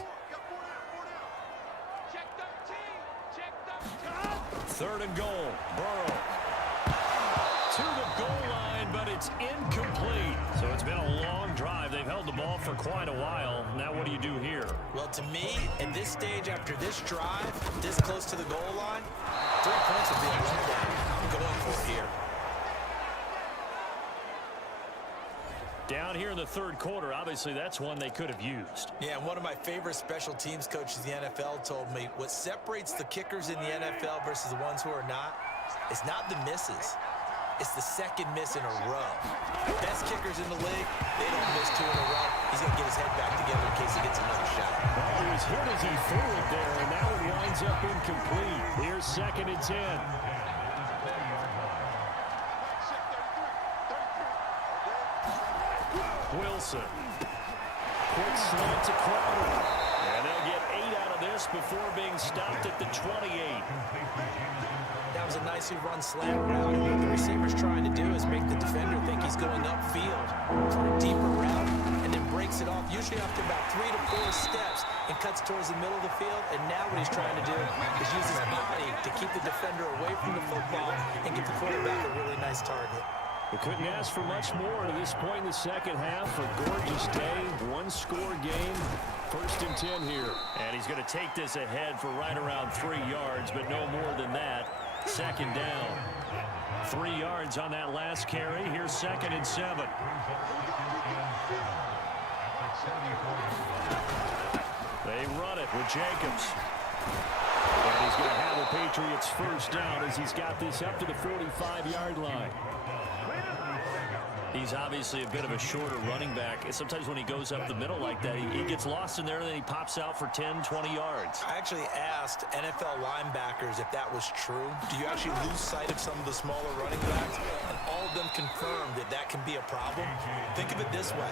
3rd and goal. Burrow to the goal line, but it's incomplete. So it's been a long drive. They've held the ball for quite a while. Now what do you do here? Well, to me, at this stage after this drive, this close to the goal line, 3 points would be a letdown. I'm going for it here. Down here in the 3rd quarter, obviously that's one they could have used. Yeah, and one of my favorite special teams coaches in the NFL told me what separates the kickers in the NFL versus the ones who are not, it's not the misses. It's the second miss in a row. The best kickers in the league, they don't miss 2 in a row. He's going to get his head back together in case he gets another shot. Well, he was hit as he threw it there, and that one winds up incomplete. Here's 2nd and 10. Wilson. Quick slant to Crowder. And they'll get 8 out of this before being stopped at the 28. That was a nicely run slant route. What the receiver's trying to do is make the defender think he's going upfield for a deeper route and then breaks it off, usually after about 3 to 4 steps, and cuts towards the middle of the field. And now what he's trying to do is use his body to keep the defender away from the football and get the quarterback a really nice target. We couldn't ask for much more to this point in the second half. A gorgeous day, 1-score game. 1st and 10 here. And he's going to take this ahead for right around 3 yards, but no more than that. 2nd down. 3 yards on that last carry. Here's 2nd and 7. They run it with Jacobs. And he's going to have the Patriots 1st down as he's got this up to the 45-yard line. He's obviously a bit of a shorter running back. Sometimes when he goes up the middle like that, he gets lost in there, and then he pops out for 10, 20 yards. I actually asked NFL linebackers if that was true. Do you actually lose sight of some of the smaller running backs? And all of them confirmed that that can be a problem. Think of it this way.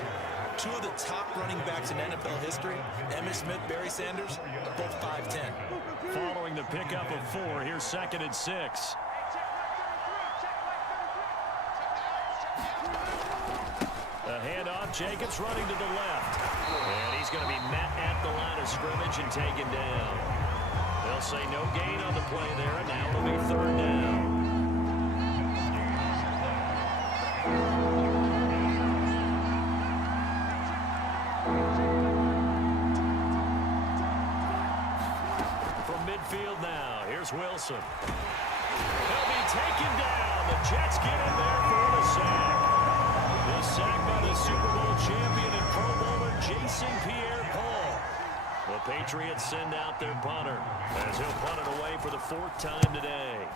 2 of the top running backs in NFL history, Emmitt Smith, Barry Sanders, are both 5'10". Following the pickup of 4, here's 2nd and 6. The handoff, Jacobs running to the left. And he's going to be met at the line of scrimmage and taken down. They'll say no gain on the play there, and now it'll be 3rd down. From midfield now, here's Wilson. He'll be taken down. The Jets get in there for the sack. The sack by the Super Bowl champion and Pro Bowler Jason Pierre-Paul. The Patriots send out their punter as he'll punt it away for the 4th time today.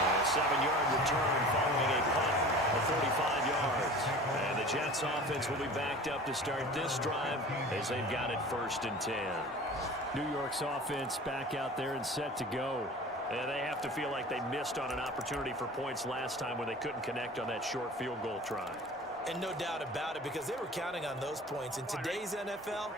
A 7-yard return following a punt of 45 yards. And the Jets offense will be backed up to start this drive as they've got it 1st and 10. New York's offense back out there and set to go. And they have to feel like they missed on an opportunity for points last time when they couldn't connect on that short field goal try. And no doubt about it, because they were counting on those points. In today's NFL,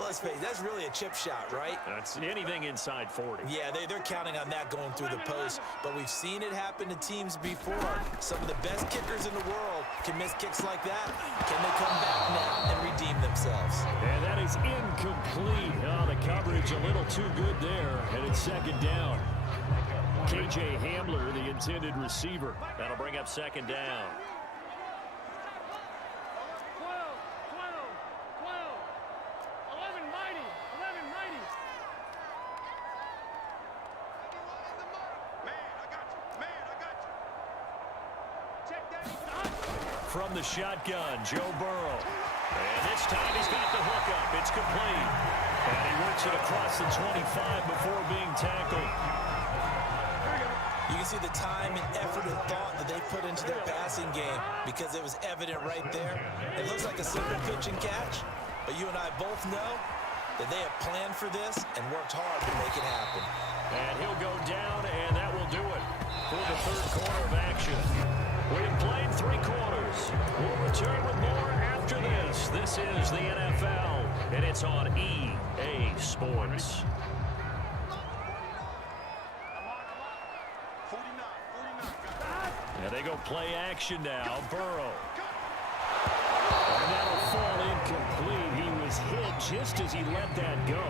let's face it, that's really a chip shot, right? That's anything inside 40. Yeah, they're counting on that going through the post. But we've seen it happen to teams before. Some of the best kickers in the world can miss kicks like that. Can they come back now and redeem themselves? And that is incomplete. Oh, the coverage a little too good there. And it's 2nd down. KJ Hamler, the intended receiver. That'll bring up 2nd down. 11 mighty. From the shotgun, Joe Burrow. And this time he's got the hook up. It's complete. And he works it across the 25 before being tackled. You can see the time and effort and thought that they put into their passing game because it was evident right there. It looks like a simple pitch and catch, but you and I both know that they have planned for this and worked hard to make it happen. And he'll go down, and that will do it for the third quarter of action. We have played 3 quarters. We'll return with more after this. This is the NFL, and it's on EA Sports. And they go play action now. Burrow. And that'll fall incomplete. He was hit just as he let that go.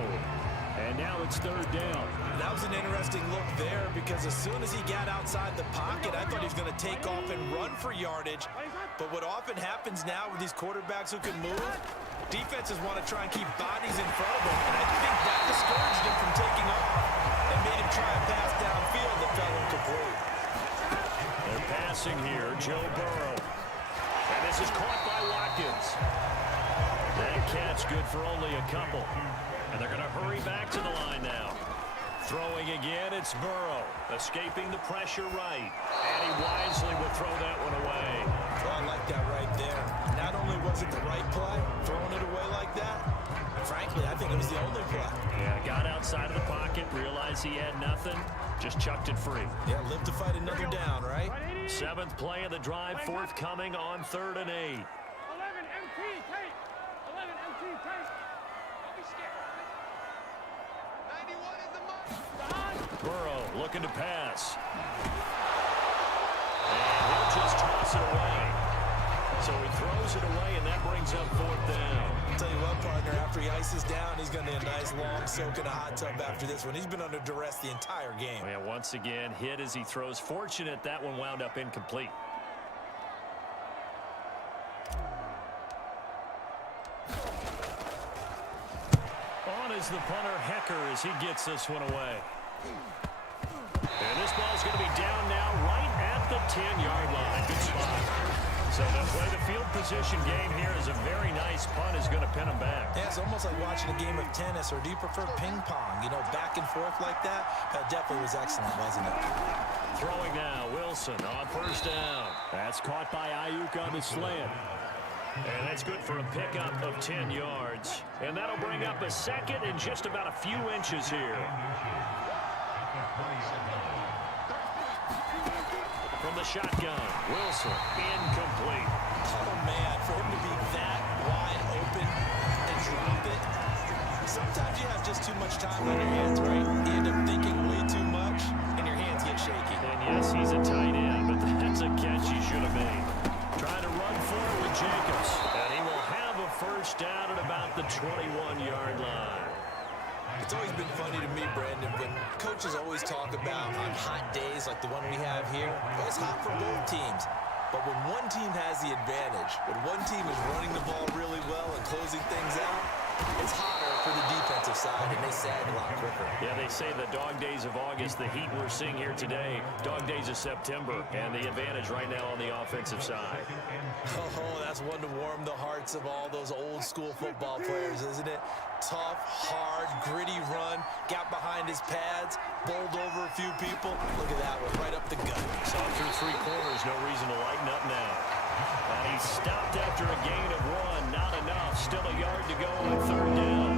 And now it's third down. That was an interesting look there because as soon as he got outside the pocket, I thought he was going to take off and run for yardage. But what often happens now with these quarterbacks who can move, defenses want to try and keep bodies in front of them. And I think that discouraged him from taking off and made him try a pass downfield that fell incomplete. They're passing here, Joe Burrow. And this is caught by Watkins. That catch good for only a couple. And they're going to hurry back to the line now. Throwing again, it's Burrow. Escaping the pressure right. And he wisely will throw that one away. Well, I like that right there. Not only was it the right play, throwing it away like that, frankly, I think it was the only play. Yeah, got outside of the pocket, realized he had nothing, just chucked it free. Yeah, live to fight another down, right? 7th play of the drive, forthcoming on 3rd and 8. 11 MT tape. 11 MT tape. Don't be scared. 91 is the mark. Burrow looking to pass. And he'll just toss it away. So he throws it away, and that brings up 4th down. I'll tell you what, partner, after he ices down, he's going to need a nice long soak in a hot tub after this one. He's been under duress the entire game. Yeah, once again, hit as he throws. Fortunate that one wound up incomplete. On is the punter, Hecker, as he gets this one away. And this ball's going to be down now right at the 10-yard line. Good spot. So they'll play the field position game here as a very nice punt is going to pin them back. Yeah, it's almost like watching a game of tennis, or do you prefer ping pong? You know, back and forth like that? That definitely was excellent, wasn't it? Throwing now, Wilson on 1st down. That's caught by Ayuk on the slant. And that's good for a pickup of 10 yards. And that'll bring up a 2nd and just about a few inches here. From the shotgun, Wilson, incomplete. Oh, man, for him to be that wide open and drop it. Sometimes you have just too much time on your hands, right? You end up thinking way too much, and your hands get shaky. And yes, he's a tight end, but that's a catch he should have made. Trying to run for it with Jacobs. And he will have a 1st down at about the 21-yard line. It's always been funny to me, Brandon, when coaches always talk about on hot days like the one we have here, well, it's hot for both teams. But when one team has the advantage, when one team is running the ball really well and closing things out, it's hotter for the defensive side, and they sag a lot quicker. Yeah, they say the dog days of August, the heat we're seeing here today, dog days of September, and the advantage right now on the offensive side. Oh, that's one to warm the hearts of all those old-school football players, isn't it? Tough, hard, gritty run, got behind his pads, bowled over a few people. Look at that one, right up the gut. So through 3 quarters, no reason to lighten up now. And he stopped after a gain of 1, not enough. Still a yard to go on 3rd down.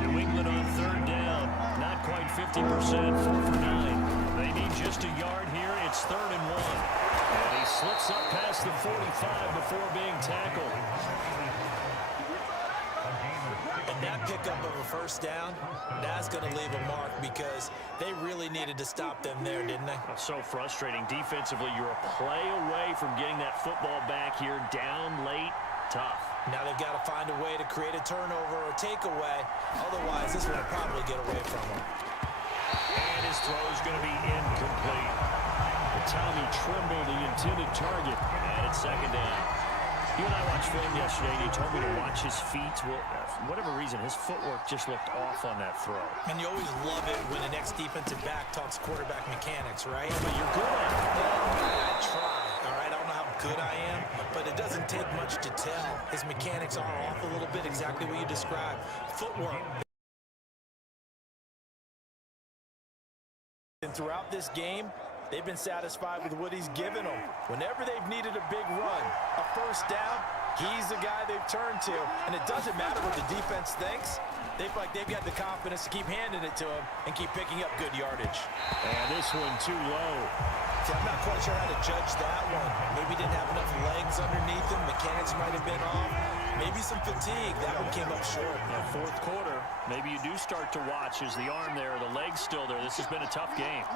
New England on 3rd down, not quite 50%, 4 for 9. They need just a yard here. It's 3rd and 1. And he slips up past the 45 before being tackled. And that pickup of a 1st down, that's going to leave a mark because they really needed to stop them there, didn't they? So frustrating. Defensively, you're a play away from getting that football back here, down late, tough. Now they've got to find a way to create a turnover or takeaway. Otherwise, this one will probably get away from them. And his throw is going to be incomplete. Tommy Tremble, the intended target, and it's 2nd down. You and I watched film yesterday, and you told me to watch his feet. Well, for whatever reason, his footwork just looked off on that throw. And you always love it when an ex-defensive back talks quarterback mechanics, right? But you're good at it. I try, all right? I don't know how good I am, but it doesn't take much to tell. His mechanics are off a little bit, exactly what you described. Footwork. And throughout this game, They've been satisfied with what he's given them. Whenever they've needed a big run, a first down, he's the guy they've turned to. And it doesn't matter what the defense thinks. They feel like they've got the confidence to keep handing it to him and keep picking up good yardage. And this one too low. See, I'm not quite sure how to judge that one. Maybe didn't have enough legs underneath him. Mechanics might have been off. Maybe some fatigue. That one came up short. Yeah, fourth quarter, maybe you do start to watch. Is the arm there, the leg's still there? This has been a tough game.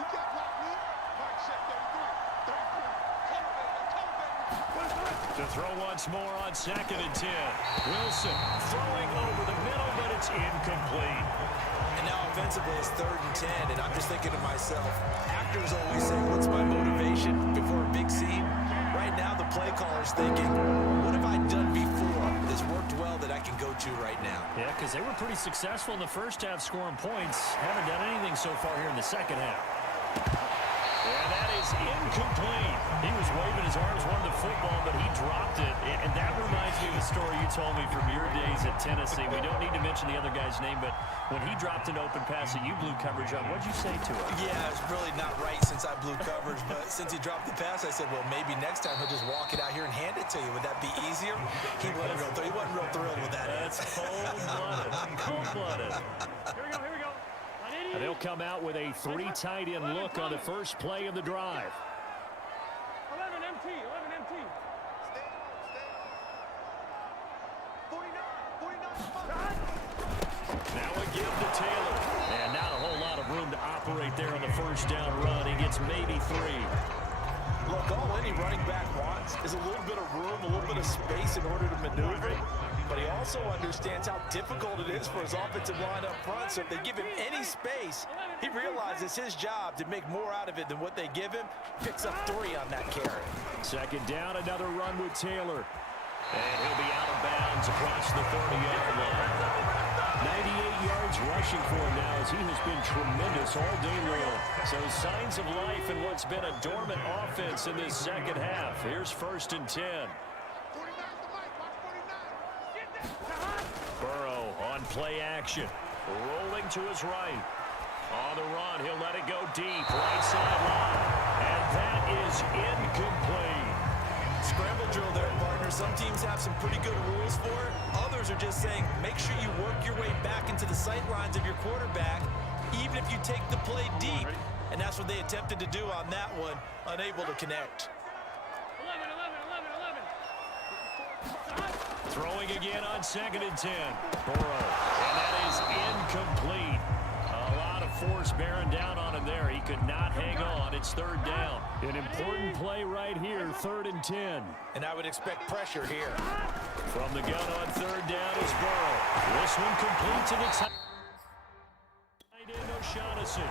To throw once more on 2nd and 10. Wilson throwing over the middle, but it's incomplete. And now offensively it's 3rd and 10, and I'm just thinking to myself, actors always say, what's my motivation before a big scene? Right now the play caller's thinking, what have I done before that's worked well that I can go to right now? Yeah, because they were pretty successful in the first half scoring points. Haven't done anything so far here in the second half. And that is incomplete. He was waving his arms, wanted the football, but he dropped it. And that reminds me of the story you told me from your days at Tennessee. We don't need to mention the other guy's name, but when he dropped an open pass that you blew coverage on, what'd you say to him? Yeah, it's really not right since I blew coverage, but since he dropped the pass, I said, well, maybe next time he'll just walk it out here and hand it to you. Would that be easier? He wasn't real thrilled with that. That's cold-blooded. Cold-blooded. Here we go, here we go. And they'll come out with a 3 tight end look on the first play of the drive. 11 MT, 11 MT. 49. Now a give to Taylor. And not a whole lot of room to operate there on the first down run. He gets maybe 3. Look, all any running back wants is a little bit of room, a little bit of space in order to maneuver. But he also understands how difficult it is for his offensive line up front. So if they give him any space, he realizes his job to make more out of it than what they give him. Picks up 3 on that carry. 2nd down, another run with Taylor. And he'll be out of bounds across the 30-yard line. 98 yards rushing for him now as he has been tremendous all day long. So signs of life in what's been a dormant offense in this second half. Here's 1st and 10. Burrow on play action. Rolling to his right. On the run, he'll let it go deep. Right sideline. And that is incomplete. Scramble drill there, partner. Some teams have some pretty good rules for it. Others are just saying, make sure you work your way back into the sight lines of your quarterback, even if you take the play deep. And that's what they attempted to do on that one, unable to connect. 11. Throwing again on 2nd and 10. Burrow. And that is incomplete. A lot of force bearing down on him there. He could not hang on. It's 3rd down. An important play right here, 3rd and 10. And I would expect pressure here. From the gun on 3rd down is Burrow. This one complete to the tight end, O'Shaughnessy.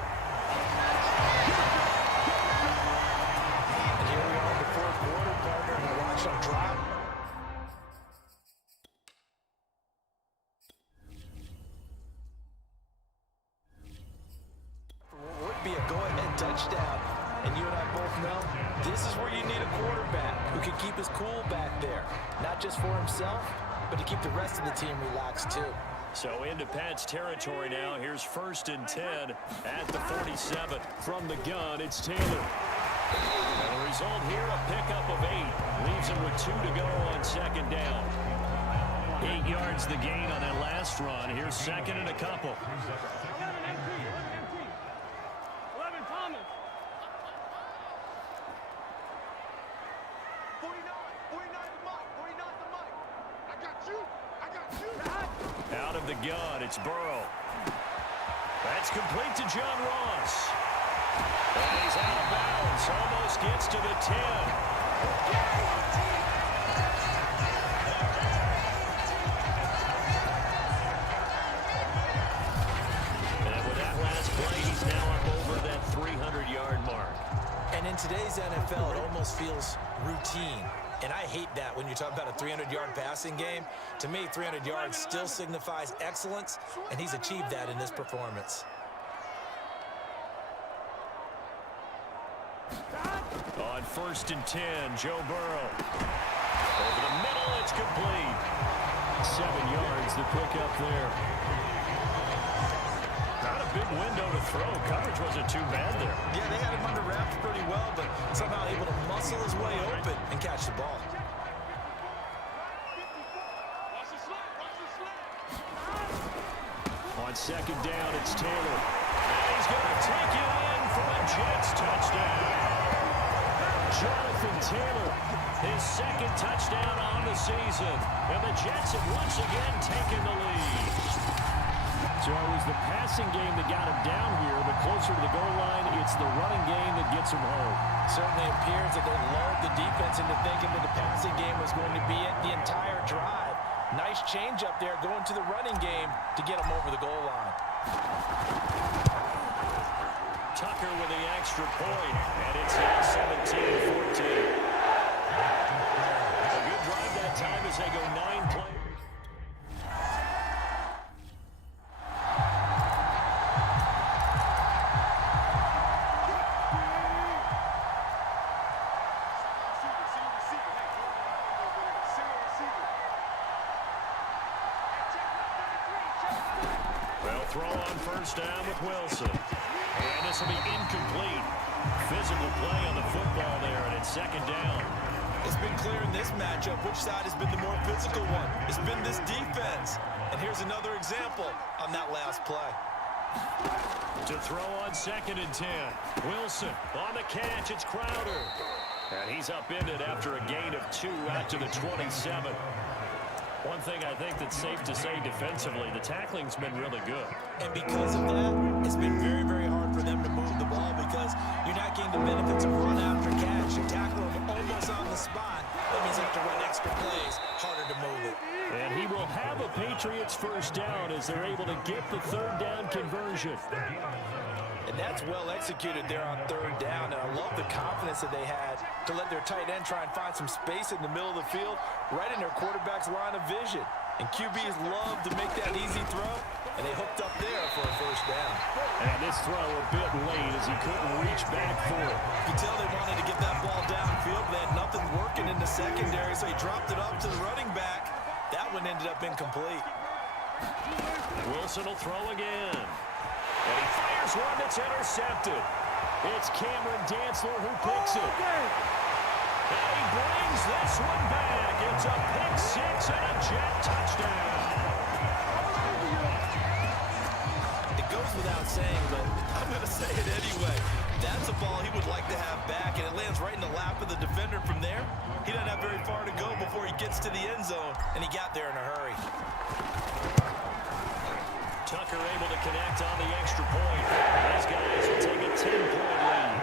And here we are in the 4th quarter, partner, and watch them drop. Would be a go-ahead touchdown. And you and I both know this is where you need a quarterback who can keep his cool back there. Not just for himself, but to keep the rest of the team relaxed too. So into Pat's territory now. Here's 1st and 10 at the 47. From the gun, it's Taylor. And the result here, a pickup of 8. Leaves him with 2 to go on 2nd down. 8 yards the gain on that last run. Here's 2nd and a couple. 11 MT, 11 Thomas. 49 the mic. I got you. Out of the gun, it's Burrow. That's complete to John Ross. And he's out of bounds. Almost gets to the 10. And with that last play, he's now up over that 300-yard mark. And in today's NFL, it almost feels routine. And I hate that when you talk about a 300-yard passing game. To me, 300 yards still signifies excellence, and he's achieved that in this performance. On 1st and 10, Joe Burrow. Over the middle, it's complete. 7 yards, the pick up there. Not a big window to throw. Coverage wasn't too bad there. Yeah, they had him under wraps pretty well, but somehow able to muscle his way open and catch the ball. On second down, it's Taylor. And he's going to take it in for a Jets touchdown. Jonathan Taylor, his second touchdown on the season. And the Jets have once again taken the lead. So it was the passing game that got him down here, but closer to the goal line, it's the running game that gets him home. Certainly appears that they lulled the defense into thinking that the passing game was going to be it the entire drive. Nice change up there going to the running game to get him over the goal line. Tucker with the extra point, and it's now 17-14. A good drive that time as they go 9 plays. They'll throw on first down with Wilson. And this will be incomplete. Physical play on the football there, and it's second down. It's been clear in this matchup which side has been the more physical one. It's been this defense. And here's another example on that last play. To throw on second and 10. Wilson on the catch. It's Crowder. And he's upended after a gain of 2 out to the 27. One thing I think that's safe to say defensively, the tackling's been really good. And because of that, it's been very, very hard for them to move the ball because you're not getting the benefits of run after catch. You tackle them almost on the spot. That means you have to run extra plays, harder to move it. And he will have a Patriots first down as they're able to get the third down conversion. And that's well executed there on third down. And I love the confidence that they had to let their tight end try and find some space in the middle of the field, right in their quarterback's line of vision. And QBs love to make that easy throw, and they hooked up there for a first down. And this throw a bit late as he couldn't reach back for it. You could tell they wanted to get that ball downfield. They had nothing working in the secondary, so he dropped it up to the running back. That one ended up incomplete. Wilson will throw again. And he fires one that's intercepted. It's Cameron Dantzler who picks it. And he brings this one back. It's a pick six and a Jet touchdown. It goes without saying, but I'm going to say it anyway. That's a ball he would like to have back, and it lands right in the lap of the defender from there. He doesn't have very far to go before he gets to the end zone, and he got there in a hurry. Tucker able to connect on the extra point. These guys will take a 10-point lead.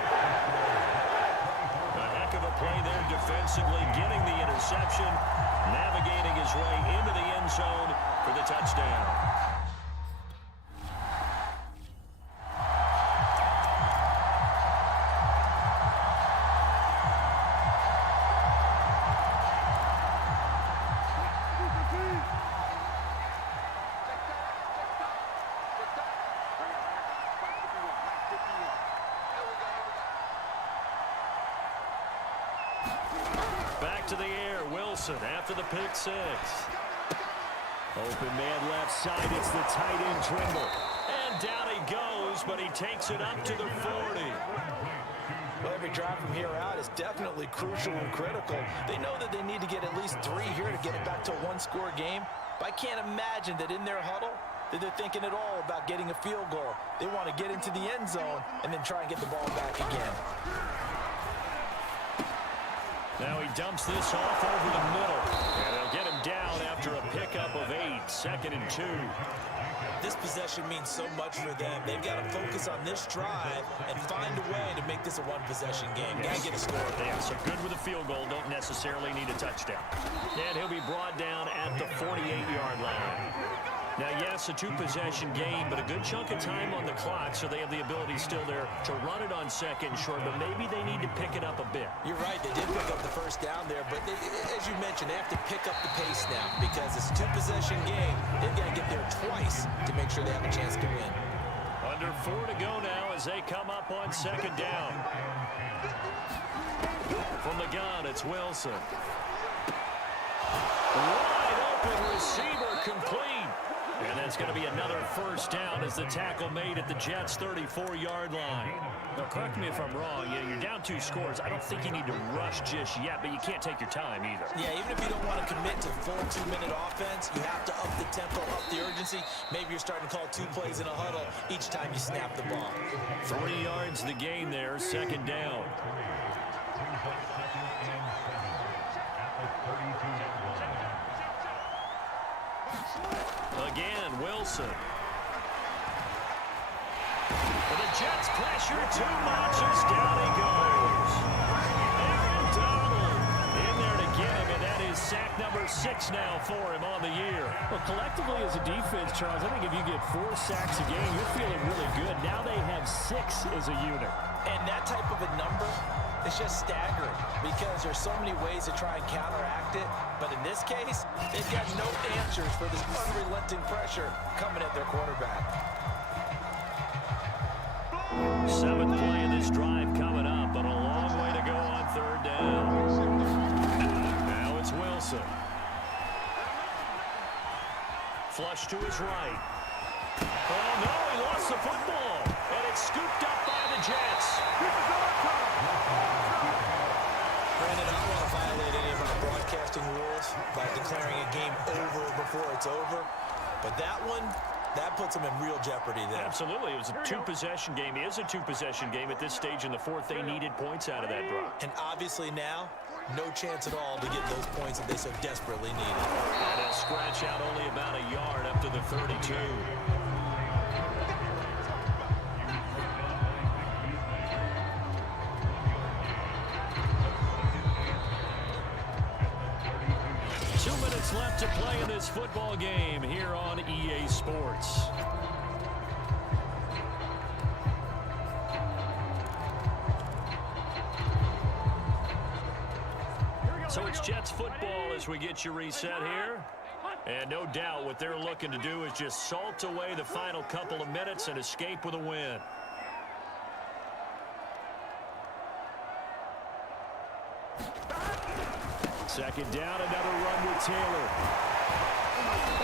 A heck of a play there defensively, getting the interception, navigating his way into the end zone for the touchdown. Back to the air, Wilson after the pick six. Open man left side, it's the tight end Trimble. And down he goes, but he takes it up to the 40. Well, every drive from here out is definitely crucial and critical. They know that they need to get at least 3 here to get it back to a one-score game. But I can't imagine that in their huddle that they're thinking at all about getting a field goal. They want to get into the end zone and then try and get the ball back again. Now he dumps this off over the middle. And they'll get him down after a pickup of 8, 2nd and 2. This possession means so much for them. They've got to focus on this drive and find a way to make this a one-possession game. Got to get a score. Yeah, so good with a field goal. Don't necessarily need a touchdown. And he'll be brought down at the 48-yard line. Now, yes, a 2-possession game, but a good chunk of time on the clock, so they have the ability still there to run it on second and short, but maybe they need to pick it up a bit. You're right. They did pick up the first down there, but they, as you mentioned, they have to pick up the pace now because it's a 2-possession game. They've got to get there twice to make sure they have a chance to win. Under 4 to go now as they come up on second down. From the gun, it's Wilson. Wide open receiver complete. And that's going to be another first down as the tackle made at the Jets' 34-yard line. Now, correct me if I'm wrong. You're down 2 scores. I don't think you need to rush just yet, but you can't take your time either. Yeah, even if you don't want to commit to full 2-minute offense, you have to up the tempo, up the urgency. Maybe you're starting to call 2 plays in a huddle each time you snap the ball. 3 yards the gain there, second down. Again, Wilson. The Jets pressure too much as down he goes. Aaron Donald in there to get him, and that is sack number 6 now for him on the year. Well, collectively as a defense, Charles, I think if you get 4 sacks a game, you're feeling really good. Now they have 6 as a unit. And that type of a number, it's just staggering because there's so many ways to try and counteract it. But in this case, they've got no answers for this unrelenting pressure coming at their quarterback. 7th play of this drive coming up, but a long way to go on 3rd down. Now it's Wilson. Flush to his right. Oh, no, he lost the football. And it's scooped up by the Jets. Brandon, I don't want to violate any of our broadcasting rules by declaring a game over before it's over. But that one, that puts them in real jeopardy there. Absolutely. It was a 2-possession game. It is a 2-possession game at this stage in the 4th. They needed points out of that drive. And obviously now, no chance at all to get those points that they so desperately needed. And they'll scratch out only about a yard up to the 32. Left to play in this football game here on EA Sports. So it's Jets football as we get you reset here. And no doubt what they're looking to do is just salt away the final couple of minutes and escape with a win. Second down, another run with Taylor.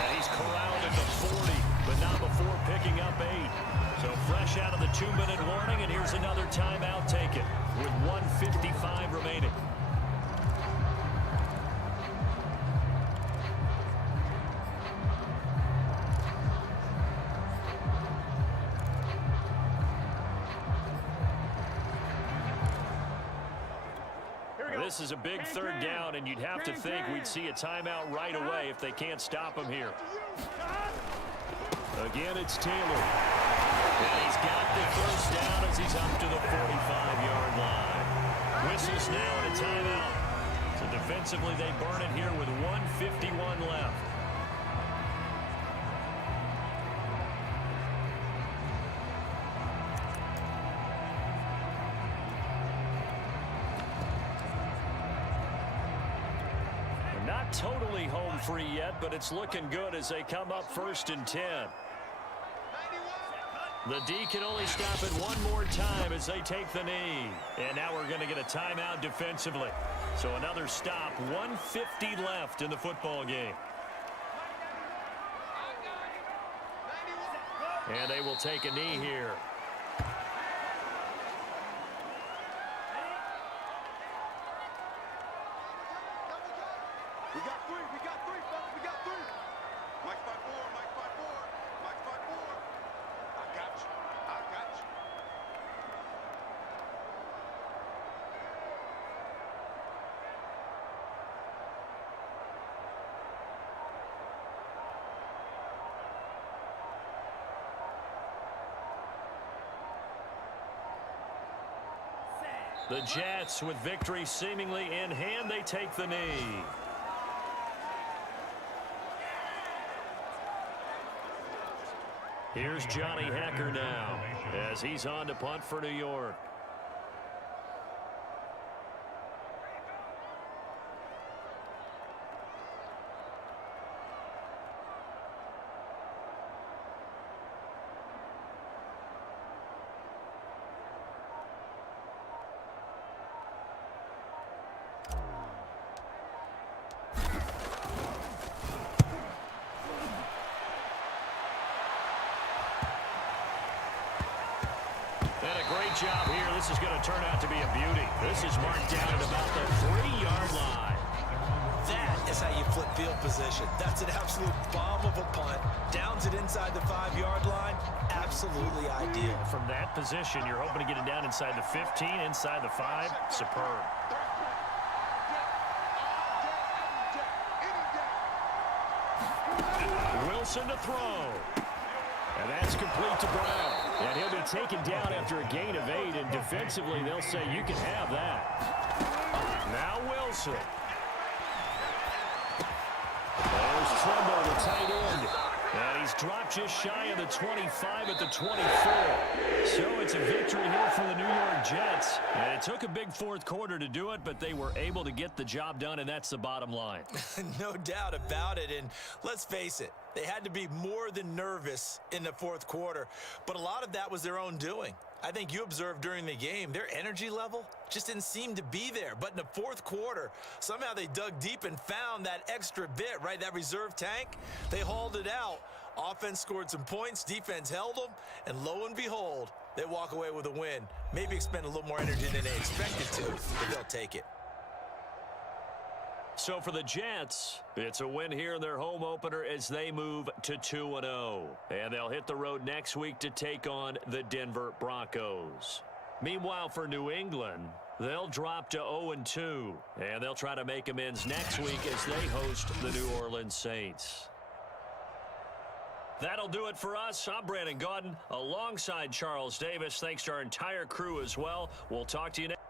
And he's corralled at the 40, but not before picking up 8. So fresh out of the 2-minute warning, and here's another timeout taken with 1:55 remaining. This is a big 3rd down, and you'd have to think we'd see a timeout right away if they can't stop him here. Again, it's Taylor. And he's got the first down as he's up to the 45-yard line. Whistles now and a timeout. So defensively, they burn it here with 1:51 left. Not totally home free yet, but it's looking good as they come up 1st and 10. The D can only stop it one more time as they take the knee. And now we're going to get a timeout defensively. So another stop, 1:50 left in the football game. And they will take a knee here. We got 3, fellas, we got 3. Mike 5-4, Mike 5-4, Mike 5-4. I got you. The Jets, with victory seemingly in hand, they take the knee. Here's Johnny Hecker now as he's on to punt for New York. And a great job here. This is going to turn out to be a beauty. This is marked down at about the 3-yard line. That is how you flip field position. That's an absolute bomb of a punt. Downs it inside the 5-yard line. Absolutely ideal. From that position, you're hoping to get it down inside the 15, inside the 5. Superb. Wilson to throw. And that's complete to Brown. And he'll be taken down after a gain of 8, and defensively they'll say you can have that. Now Wilson. There's Trumbo, the tight end. And he's dropped just shy of the 25 at the 24. So it's a victory here for the New York Jets. And it took a big fourth quarter to do it, but they were able to get the job done, and that's the bottom line. No doubt about it. And let's face it, they had to be more than nervous in the fourth quarter. But a lot of that was their own doing. I think you observed during the game, their energy level just didn't seem to be there. But in the fourth quarter, somehow they dug deep and found that extra bit, right? That reserve tank. They hauled it out. Offense scored some points. Defense held them. And lo and behold, they walk away with a win. Maybe expend a little more energy than they expected to, but they'll take it. So for the Jets, it's a win here in their home opener as they move to 2-0. And they'll hit the road next week to take on the Denver Broncos. Meanwhile, for New England, they'll drop to 0-2. And they'll try to make amends next week as they host the New Orleans Saints. That'll do it for us. I'm Brandon Gaudin alongside Charles Davis. Thanks to our entire crew as well. We'll talk to you next.